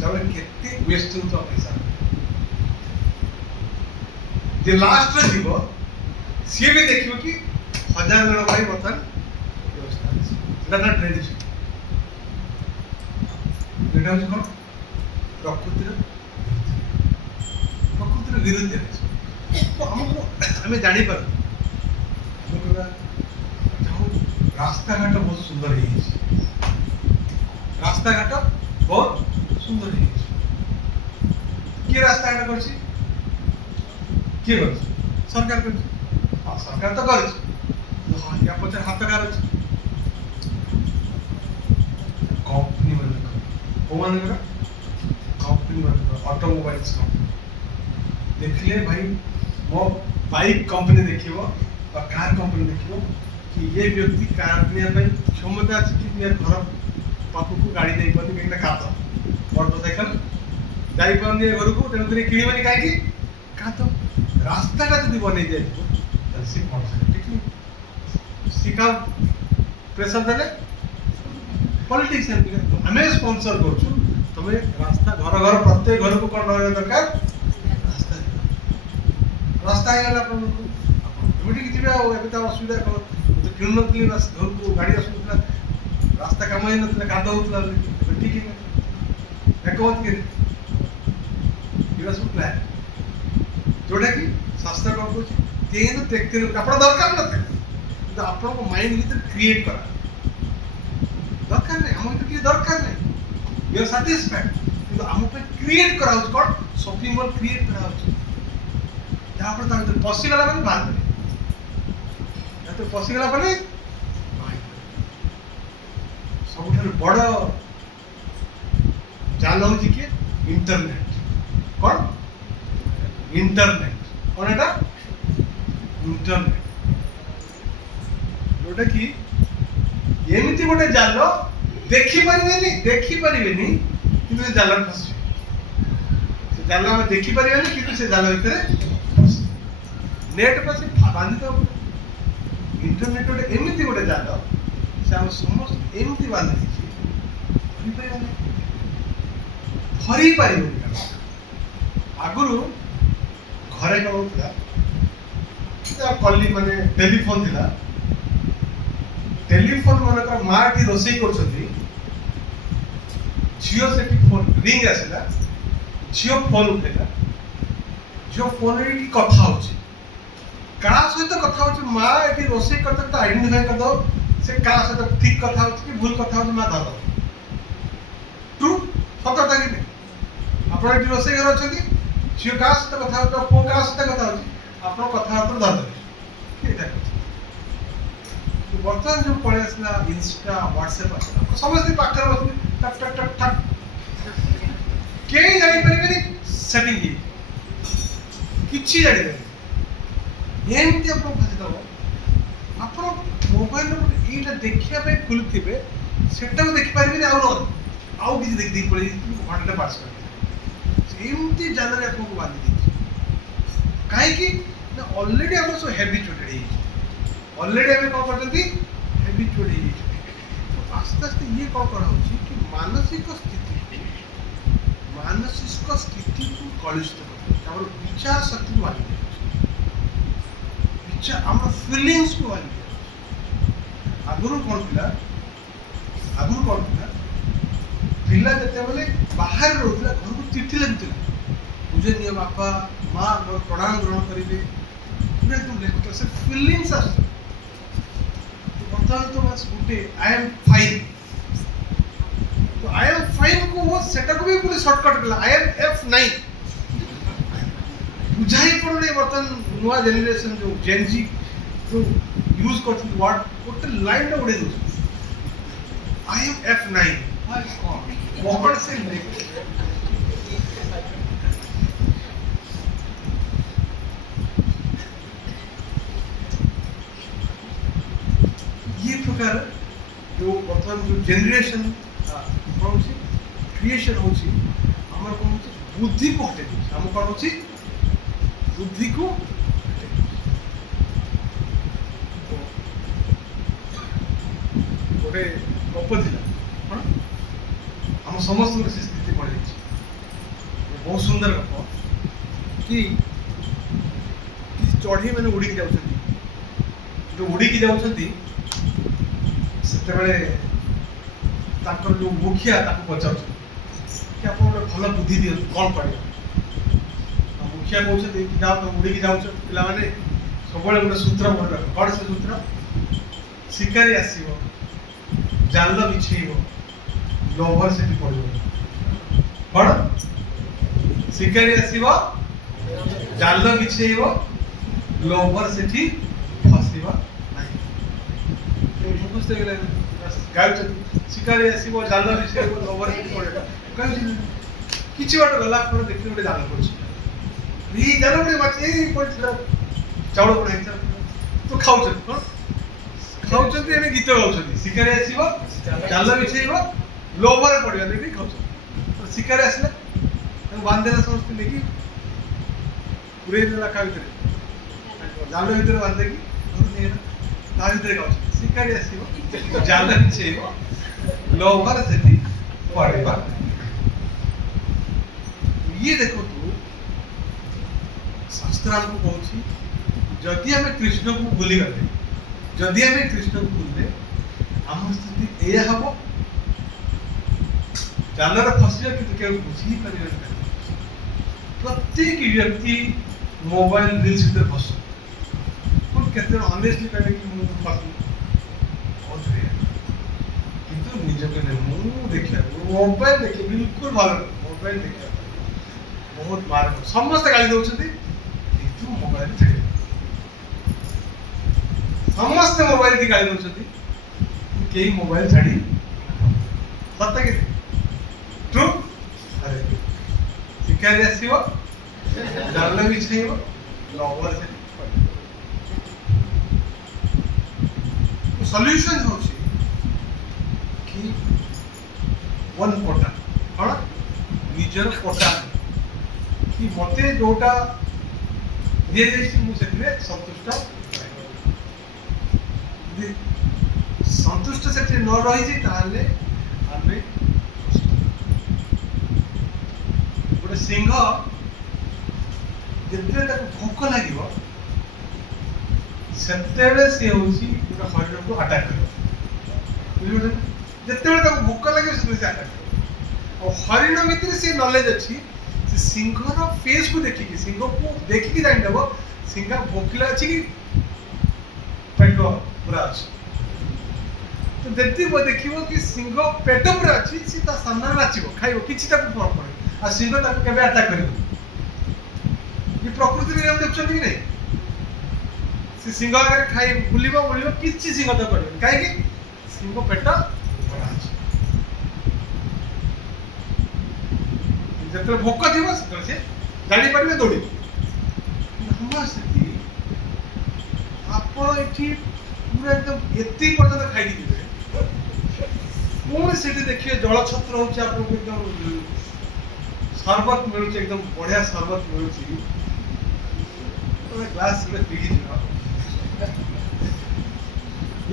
खाଇବା केते वेस्ट होता पैसा जे लास्ट जीव सी भी देखिए कि 1000 जन बर्तमान व्यवस्था ट्रेडिशन कौन प्रकृतिर विरुद्ध तो हमको आम जापर रास्ता घाट बहुत सुंदर रास्ता घाट बहुत सुंदर किए रास्ता घाट कर सरकार कर सरकार तो कर पचार हाथकार अच्छे कंपनी मान कंपनी मान ऑटोमोबाइल्स कंपनी देखले भाई मो बाइक कंपनी देखियो कार कंपनी देखियो कि ये व्यक्ति कार किनिया क्षमता अच्छी कि घर पाखक गाड़ी नहीं पानी कहीं कात मोटरसाइकेल जापारे घर को तेणुक किणवानी कहीं कात रास्ताटा जब बन जाए सी मोटरसाइकेल ठीक सी का प्रेसर देने पॉलिटिशियन आम स्पॉन्सर कर तुम रास्ता घर घर प्रत्येक घर को कौन रहा दरकार रास्ता रास्ता एमती जी असुविधा किणुन घर को गाड़ी आसूला रास्ता कम हो ना काद होता ठीक है एकमत के सब प्लान जोटा कि शास्त्र कौन कह तेन त्यक्ति आप दरकार न थे आप माइंड भर क्रिएट करा दरकार नहीं आम भर दरकार नहीं वी आर सैटिस्फाइड कि आम क्रिएट करा कौन शॉपिंग मॉल क्रिएट करा जहाँ पशिगला मैंने बाहर पशिगला ସବୁଠାରୁ ବଡ଼ ଜାଲ ହଉଛି କିଏ? ଇଣ୍ଟରନେଟ। କ'ଣ? ଇଣ୍ଟରନେଟ। କ'ଣ ଏଟା? ଇଣ୍ଟରନେଟ। ଯୋଉଟା କି ଏମିତି ଗୋଟେ ଜାଲ ଦେଖିପାରିବେନି କିନ୍ତୁ ସେ ଜାଲ ଫସିବେ। ସେ ଜାଲ ଆମେ ଦେଖିପାରିବେନି କିନ୍ତୁ ସେ ଜାଲ ଭିତରେ ନେଟ୍ ପାଶି ବାନ୍ଧିଦେବ। ଇଣ୍ଟରନେଟ ଗୋଟେ ଏମିତି ଗୋଟେ ଜାଲ, ସେ ଆମ ସମସ୍ତ ଏମିତି ବାନ୍ଧି ଦେଇଛି ଧରି ପାରିବନି। ଆଗରୁ ଘରେ କ'ଣ ହଉଥିଲା, କଲି ମାନେ ଟେଲିଫୋନ ଥିଲା। ଟେଲିଫୋନ ମାନଙ୍କର ମା ଏଠି ରୋଷେଇ କରୁଛନ୍ତି, ଝିଅ ସେଠି ଫୋନ ରିଙ୍ଗ ଆସିଲା, ଝିଅ ଫୋନ ଉଠେଇଲା, ଝିଅ ଫୋନରେ ଏଠି କଥା ହଉଛି। କାହା ସହିତ କଥା ହଉଛି? ମା ଏଠି ରୋଷେଇ କରିତେ ତ ଆଇଡେଣ୍ଟିଫାଇ କରିଦବ ସେ କାହା ସହିତ ଠିକ କଥା ହଉଛି କି ଭୁଲ କଥା ହଉଛି, ମା ଧରିଦବ। ଟ୍ରୁ? ସତ କଥା କି ନାହିଁ? ଆପଣ ଏଠି ରୋଷେଇ ଘରେ ଅଛନ୍ତି, ଝିଅ କାହା ସହିତ କଥା ହଉଛି, ପୁଅ କାହା ସହିତ କଥା ହଉଛି, ଆପଣ କଥାବାର୍ତ୍ତା ଧରିଦେବେ। ବର୍ତ୍ତମାନ ଯୋଉ ପଳେଇ ଆସିଲା ଇନଷ୍ଟା, ହ୍ୱାଟ୍ସଆପ ଆସିଲା, ସମସ୍ତେ ପାଖରେ ବସିଲେ ଟକ୍ ଟକ୍ ଟକ୍ ଟକ୍, କେହି ଜାଣିପାରିବେନି ସେଟିଂ କି କିଛି ଜାଣିପାରିବେନି। ଏମିତି ଆପଣ ଭାସିଦବ। ଆପଣ ମୋବାଇଲରେ ଗୋଟେ ଏଇଟା ଦେଖିବା ପାଇଁ ଖୋଲିଥିବେ, ସେଟାକୁ ଦେଖିପାରିବେନି, ଆଉ କିଛି ଦେଖିଦେଇ ପଳେଇ ଘଣ୍ଟା ପାସ୍ କରିବେ। ଏମିତି ଜାଲରେ ଆପଣଙ୍କୁ ବାନ୍ଧି ଦେଇଛି। କାହିଁକି ନା ଅଲରେଡି ଆମର ସବୁ ହ୍ୟାବିଚୁଏଟେଡ୍ ହେଇଯାଇଛି। ଅଲରେଡି ଆମେ କ'ଣ କରୁଛନ୍ତି? ହ୍ୟାବିଚୁଏଟ୍ ହେଇଯାଇଛୁ। ଆସ୍ତେ ଆସ୍ତେ ଇଏ କ'ଣ କରାହେଉଛି କି ମାନସିକ ସ୍ଥିତିକୁ କଳୁଷିତ କରିଦେଉଛି। ଆମର ବିଚାର ଶକ୍ତିକୁ ଭାଙ୍ଗି ଦିଆଯାଉଛି, ଆମର ଫିଲିଙ୍ଗସକୁ ଭାଙ୍ଗି ଦିଆଯାଉଛି। ଆଗରୁ କ'ଣ ଥିଲା? ପିଲା ଯେତେବେଳେ ବାହାରେ ରହୁଥିଲା, ଘରକୁ ଚିଠି ଲେଖୁଥିଲା, ପୂଜନୀୟ ବାପା ମା ମୋର ପ୍ରଣାମ ଗ୍ରହଣ କରିବେ, ପୁରା ଏକଦମ ଲେଖୁଥିଲା, ସେ ଫିଲିଙ୍ଗସ ଆସୁଥିଲା। ବର୍ତ୍ତମାନ ତ ବାସ୍ ଗୋଟେ ଆଇ ଏମ୍ ଫାଇନ୍, ତ ଆଇ ଏମ୍ ଫାଇନ୍ କୁ ସେଟାକୁ ବି ପୁଣି ସର୍ଟକଟ୍ କଲା, ଆଇ ଏମ୍ F9। ବୁଝାଇ ପଡୁନି ବର୍ତ୍ତମାନ ନୂଆ ଜେନେରେସନ ଯୋଉ ଜେନଜି ଯୋଉ ୟୁଜ କରୁଛନ୍ତି ୱାର୍ଡ, ଗୋଟେ ଲାଇନରେ ଉଡେଇ ଦଉଛନ୍ତି, ଆଇ ଏମ୍ F9। କ'ଣ ସେ ये प्रकार जो वर्तमान जो जेनरेशन कौन होची क्रिएशन होची, हमर कौन होची बुद्धि को हटे दिस, हम कौन होची बुद्धि को हटे दिस। गोटे गप थिला कोन हम समस्त को स्थिति पड़े छी, बहुत सुंदर गप कि चढ़ी मैंने उड़ी के जाउछंती, जो उड़ी के जाउछंती ସେତେବେଳେ ତାଙ୍କର ଯୋଉ ମୁଖିଆ ତାକୁ ପଚାରୁଛନ୍ତି କି ଆପଣ ଗୋଟେ ଭଲ ବୁଦ୍ଧି ଦିଅନ୍ତୁ, କ'ଣ କରିବା? ମୁଖିଆ କହୁଛନ୍ତି କି ଯାଅ ତମେ ଉଡ଼ିକି ଯାଉଛ, ପିଲାମାନେ ସବୁବେଳେ ଗୋଟେ ସୂତ୍ର ମନେ ରଖ। କ'ଣ ସେ ସୂତ୍ର? ଶିକାରୀ ଆସିବ, ଜାଲ ବିଛେଇବ, ଲୋଭର ସେଠି ପଡ଼ିବ। କ'ଣ? ଶିକାରୀ ଆସିବ, ଜାଲ ବିଛେଇବ, ଲୋଭର ସେଠି ଫସିବ ନାହିଁ। ସମସ୍ତେ ଗାଉଛନ୍ତି ଶିକାରୀ ଆସିବ, ଜାଲ ବିଛେଇବ, ଲୋଭର ସେଠି ପଡ଼ିବ। କିଛି ବାଟ ଗଲା ଆପଣ ଦେଖିଲେ ଗୋଟେ ଜାଲ ପଡ଼ିଛି, ଏଇ ଜାଲ ଗୋଟେ ମାଛ ଏଇ ପଡ଼ିଥିଲା, ଚାଉଳ ପଡ଼ା ହେଇଥିଲା, ତ ଖାଉଛନ୍ତି। କ'ଣ ଖାଉଛନ୍ତି? ଆମେ ଗୀତ ଗାଉଛନ୍ତି, ଶିକାରୀ ଆସିବ, ଜାଲ ବିଛେଇବ, ଲୋଭରେ ପଡ଼ିବ, ନେଇକି ଖାଉଛନ୍ତି। ଶିକାରୀ ଆସିଲା, ତାକୁ ବାନ୍ଧିଦେଲା, ସମସ୍ତେ ନେଇକି ପୁରେଇ ଦେଲା କା ଭିତରେ, ଜାଲ ଭିତରେ ବାନ୍ଧିକି ନେଇଗଲା, ତା ଭିତରେ ଖାଉଛନ୍ତି। ଶିକାରୀ ଆସିବ, ଜାଲ ବିଛେଇବ, ଲୋଭରେ ସେଠି ପଡ଼ିବ। ଇଏ ଦେଖନ୍ତୁ, ଶାସ୍ତ୍ର ଆମକୁ କହୁଛି ଯଦି ଆମେ କୃଷ୍ଣକୁ ଭୁଲିଗଲେ, ଯଦି ଆମେ କୃଷ୍ଣକୁ ଭୁଲିଲେ ଆମ ସ୍ଥିତି ଏଇଆ ହବ, ଜାଲରେ ଫସିବା କିନ୍ତୁ କେବେ ବୁଝିପାରିବେନି। ପ୍ରତ୍ୟେକ ବ୍ୟକ୍ତି ମୋବାଇଲ ରିଲ୍ସ ଭିତରେ ଫସୁ, କେତେ ଜଣ ଅନେଷ୍ଟଲି କହିବେ କି ମୁଁ ଫସିଲି, କିନ୍ତୁ ନିଜକୁ ମୁଁ ଦେଖିବା ମୋବାଇଲ ଦେଖି ବିଲକୁଲ ଭଲ ନୁହେଁ। ମୋବାଇଲ ଦେଖିବା ବହୁତ ମାର, ସମସ୍ତେ ଗାଳି ଦଉଛନ୍ତି କିନ୍ତୁ ମୋବାଇଲ ଛାଡ଼ିବେ, ସମସ୍ତେ ମୋବାଇଲ କି ଗାଳି ଦଉଛନ୍ତି, କେହି ମୋବାଇଲ ଛାଡ଼ି सत्य कि ट्रू अरे शिकारी आसीबो जानले भी छेबो लवर से सॉल्यूशन होची कि वन कोटा कौन निजर कोटा कि मते जोटा दिए जाइछि मु सेतिरे संतुष्ट यदि संतुष्ट सेति न रहि जे ताले आमे गोटे सिंह जेते ताको भोक लागिवो सेतेबेले से होची गोटे हरिण को अटैक करिवो बुझिबो जेतेबेले ताको भोक लागिवो से अटैक करिवो और हरिण भितर से नॉलेज अछि से सिंहर फेस को देखिकी सिंह को देखिकी जानि देबो सिंह भोकिला अछि कि पेट पूरा अछि तो देखिबो कि सिंह पेट पूरा अछि से ता सामने नाचिबो खाइबो किछि ताको फरक पड़े आ सिंह ताको केबे अटैक करिवो ये प्रकृति नियम देखछन कि नहीं से सिंह आगे खाइ बुलिबो किछि सिंह तो करिवो काहे कि सिंह पेट पूरा अछि जब भोक थी से जानी पारे दौड़ हम स्थिति पूरा एकदम एति पर्यंत खाई पुणी से देखिए जलछत्र हो एकदम शरबत मिलूँ एकदम बढ़िया शरबत मिलूँ ग्लास पी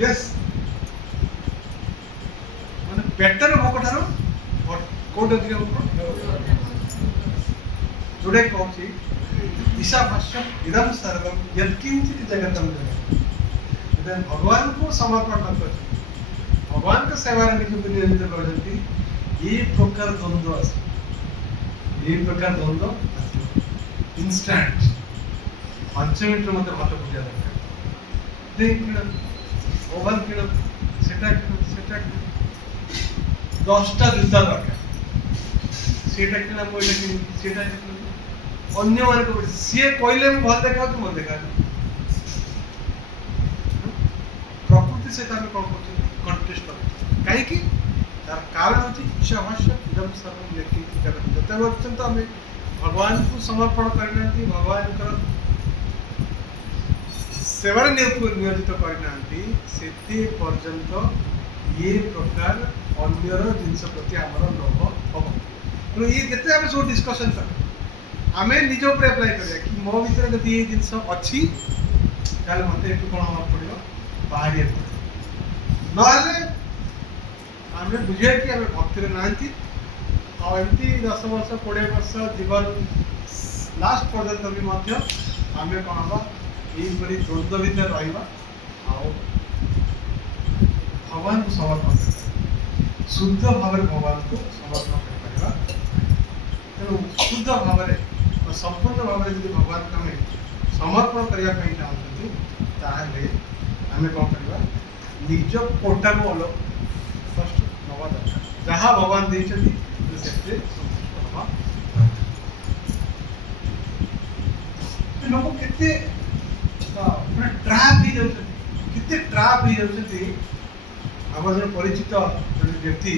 यस माने पेटर भोक ठार कौट अधिक भोक जोड़े कौन ईशाभाष्यम इदम सर्वम यत्किंचित जगतम जगत भगवान को समर्पण कर भगवान के सेवा में निज नियोजित करजंती ये प्रकार द्वंद्व आसे ये प्रकार द्वंद्व इंस्टेंट 5 मिनट मते भात पूजा दरकार देख ओवन किण सेटा 10टा जूता दरकार सेटा किणा मोइले कि सेटा अन्य मान को सी कहले भल देखा तो मन देखा प्रकृति से कौन कर कंटेस्ट कहीं तार कारण होची ईशाभाष्य इदम सर्वम यत्किंचित जगत जते पर्यंत हमें भगवान को समर्पण करना भगवान कर सेवा नियोजित करना से पर्यंत ये प्रकार अन्यर जिनस प्रति आमर लोभ हम तो ये जिते आम सब डिस्कसन कर आमे निज ऊपर अप्लाई करिया कि मो भीतर जदि ये जिनस अच्छी ताले मते एटु कोन हम पड़ियो बाहरी नहले आमे बुझे कि आमे भक्ति रे नांती आ एमती 10 वर्ष 20 वर्ष जीवन लास्ट पर्यंत भी मध्य आमे कोन हबा एई परि द्वंद्व भीतर रहिबा आ भगवान को समर्पण कर शुद्ध भाव भगवान को समर्पण कर तेणु शुद्ध भाव और संपूर्ण भाव यदि भगवान को आम समर्पण करने चाहते आम कौन करवा निज कोटा को अलग फर्स्ट नवा दरकार जहाँ भगवान देते संतुष्ट हवा लोग केते ट्रैप हो जाते ट्रैप हो जाते आम जो परिचित जन व्यक्ति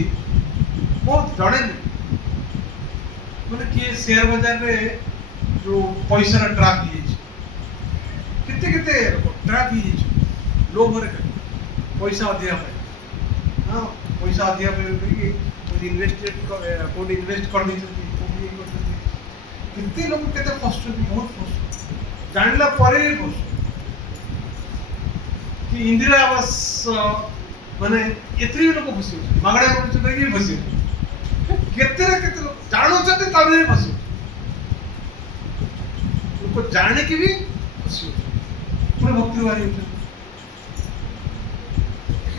बहुत जड़े मैंने किए शेयर बाजार रे जो पैसा ट्रैप हो ट्रैप हो लोभ रे पैसा अधिका हाँ पैसा अधिका इन्वेस्ट कर कितने लोग केते फसुं बहुत फसुं जानला पर भी फसुं कि इंदिरा आवास माने एतरी लोग फसी मागड़ा करछ कहि फसी केते लोग जानो छते तबे फसी लोग जाने की भी फसी पूरे भक्ति बारी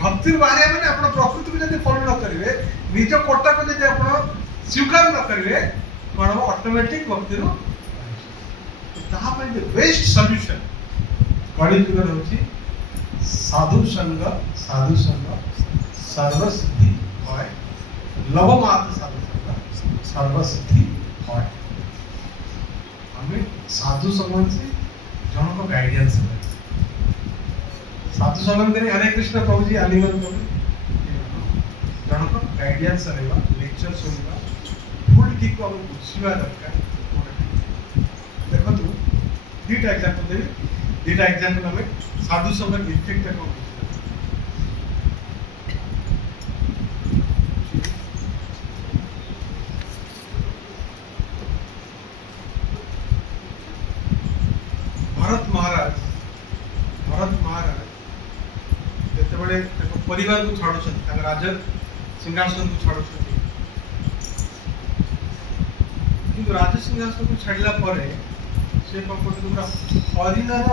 भक्ति बारी माने अपन प्रकृति को जदि फॉलो न करिवे निज कोटा को जदि अपन स्वीकार न करिवे कोन ऑटोमेटिक भक्ति रो ताहा पे बेस्ट सॉल्यूशन कड़ी जुगर होची साधु संग सर्वसिद्धि হয় लव मात्र साधु संग सर्वसिद्धि হয় हमें साधु संग से जन को गाइडेंस है साधु संग में हरे कृष्ण प्रभु जी आलिंगन कर जन को गाइडेंस रहबा लेक्चर सुनबा फुल ठीक को हम बुझिबा दरकार देखो तू दीटा एग्जांपल देबी दीटा एग्जांपल हमें साधु संग इफेक्ट को भरत महाराज ଯେତେବେଳେ ତାଙ୍କ ପରିବାରକୁ ଛାଡୁଛନ୍ତି ତାଙ୍କ ରାଜ ସିଂହାସନକୁ ଛାଡୁଛନ୍ତି କିନ୍ତୁ ରାଜ ସିଂହାସନକୁ ଛାଡିଲା ପରେ ସେ କଣ କରୁଛନ୍ତି ପୁରା ହରିଣର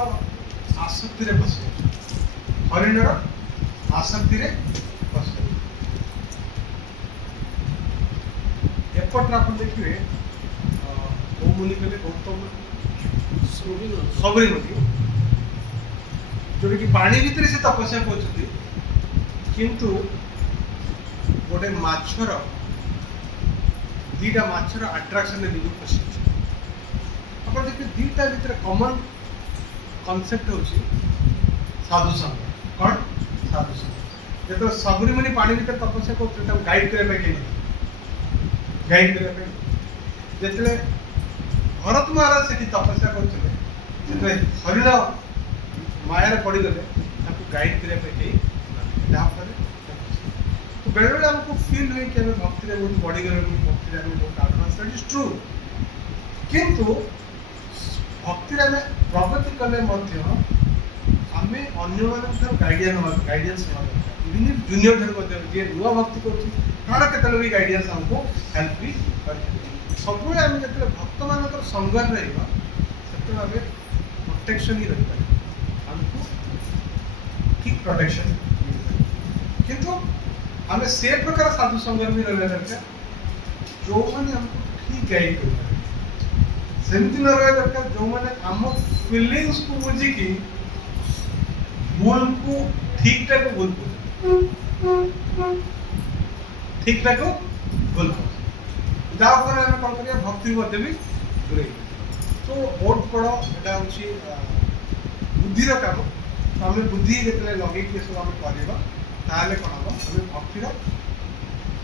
ଆସକ୍ତିରେ ବସିଛନ୍ତି ହରିଣର ଆସକ୍ତିରେ ବସିଛନ୍ତି ଏପଟରେ ଆପଣ ଦେଖିବେ କୋଉ ମୁନି କହିଲେ ଗୌତମ सबरी मुनि जोटा कि पानी भितर से तपस्या कर किंतु गोटे माछर दीटा माछर अट्राक्शन निज पशि आप देखिए दीटा भितर कॉमन कॉन्सेप्ट होची साधु संग कौन साधु संग जो सबरी मुनि पानी भितर तपस्या कर गाइड करने गाइड करने जिते भरत महाराज से तपस्या करते हरिण मायार पड़गले गाइड करने तो बेले बेले आमको फील हुए कि भक्ति में बहुत बढ़ीगल भक्ति में बहुत आडभांस दैट इज ट्रू किंतु भक्ति में प्रगति कले आम अन्य गाइडेंस इवन जूनियर जी नुआ भक्ति कर भी गाइडेंस आमको हेल्प भी कर सब आम जो भक्त मान संगर रहा से प्रोटेक्शन ही रही हमको ठीक प्रोटेक्शन किंतु आम से प्रकार साधु संगर भी रहा दरकार जो मैंने हमको ठीक गाइड कर सेमती न रहा दरकार जो मैंने आम फीलिंग्स को बुझिकी भूल को ठीक ठाक भूल ठीक ठाक भूल जहाँफल आम कौन कर भक्ति भी दूरे तो बहुत बड़ यहाँ हूँ बुद्धि काम तो आम बुद्धि जो लगे सब आम करवा ताले कौन हम आम भक्तिर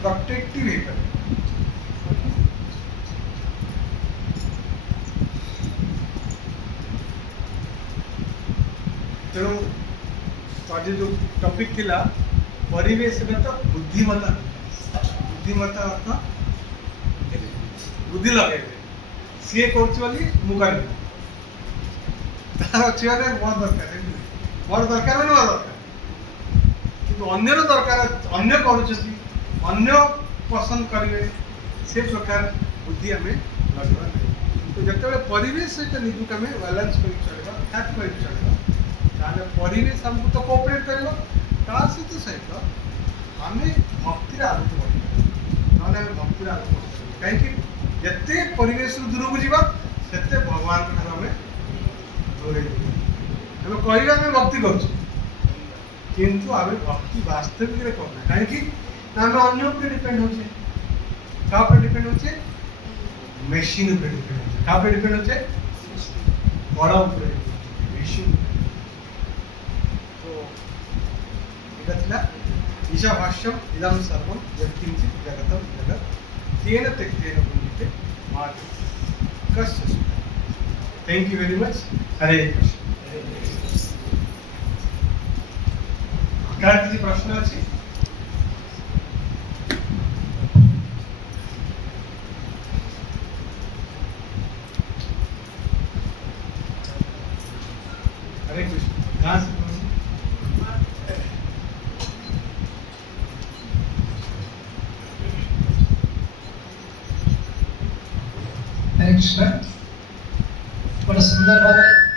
प्रोटेक्टिव हो पाए तेणु आज जो टॉपिक थिला परिवेश में तो बुद्धिमता बुद्धिमता अर्थ बुद्धि लगे सी कर मुझे तार अच्छी मोर दरकार मोर दरकार मोर दरकार कि अन्यर दरकार अन्य कर पसंद करेंगे से प्रकार बुद्धि आम लगे तो जिते परिवेश सहित निजुक आम बैलेंस कर चलवा हैप कर चलवा परिवेश आमको तो कोऑपरेट कर सहित आम भक्ति आगे बढ़ा ना भक्ति आगे बढ़ कहीं जिते परिवेश दूर को जीवा सेते भगवान आम दूरे आम कह भक्ति कर किंतु आम भक्ति वास्तविक करना कहीं आम अन्य डिपेंड होचे क्या डिपेंड होचे मेशीन पर डिपेंड होचे क्या डिपेंड होचे बड़ा मेशीन तो इतना ईशाभाष्यम इदं सर्वं यत्किंचित् जगतं जगत् तेन त्यक्तेन भूमिते मार्ग कस्य सुखम् थैंक यू वेरी मच हरे कृष्ण क्या किसी प्रश्न अच्छी हरे कृष्ण कहाँ से बड़ा सुंदर भाव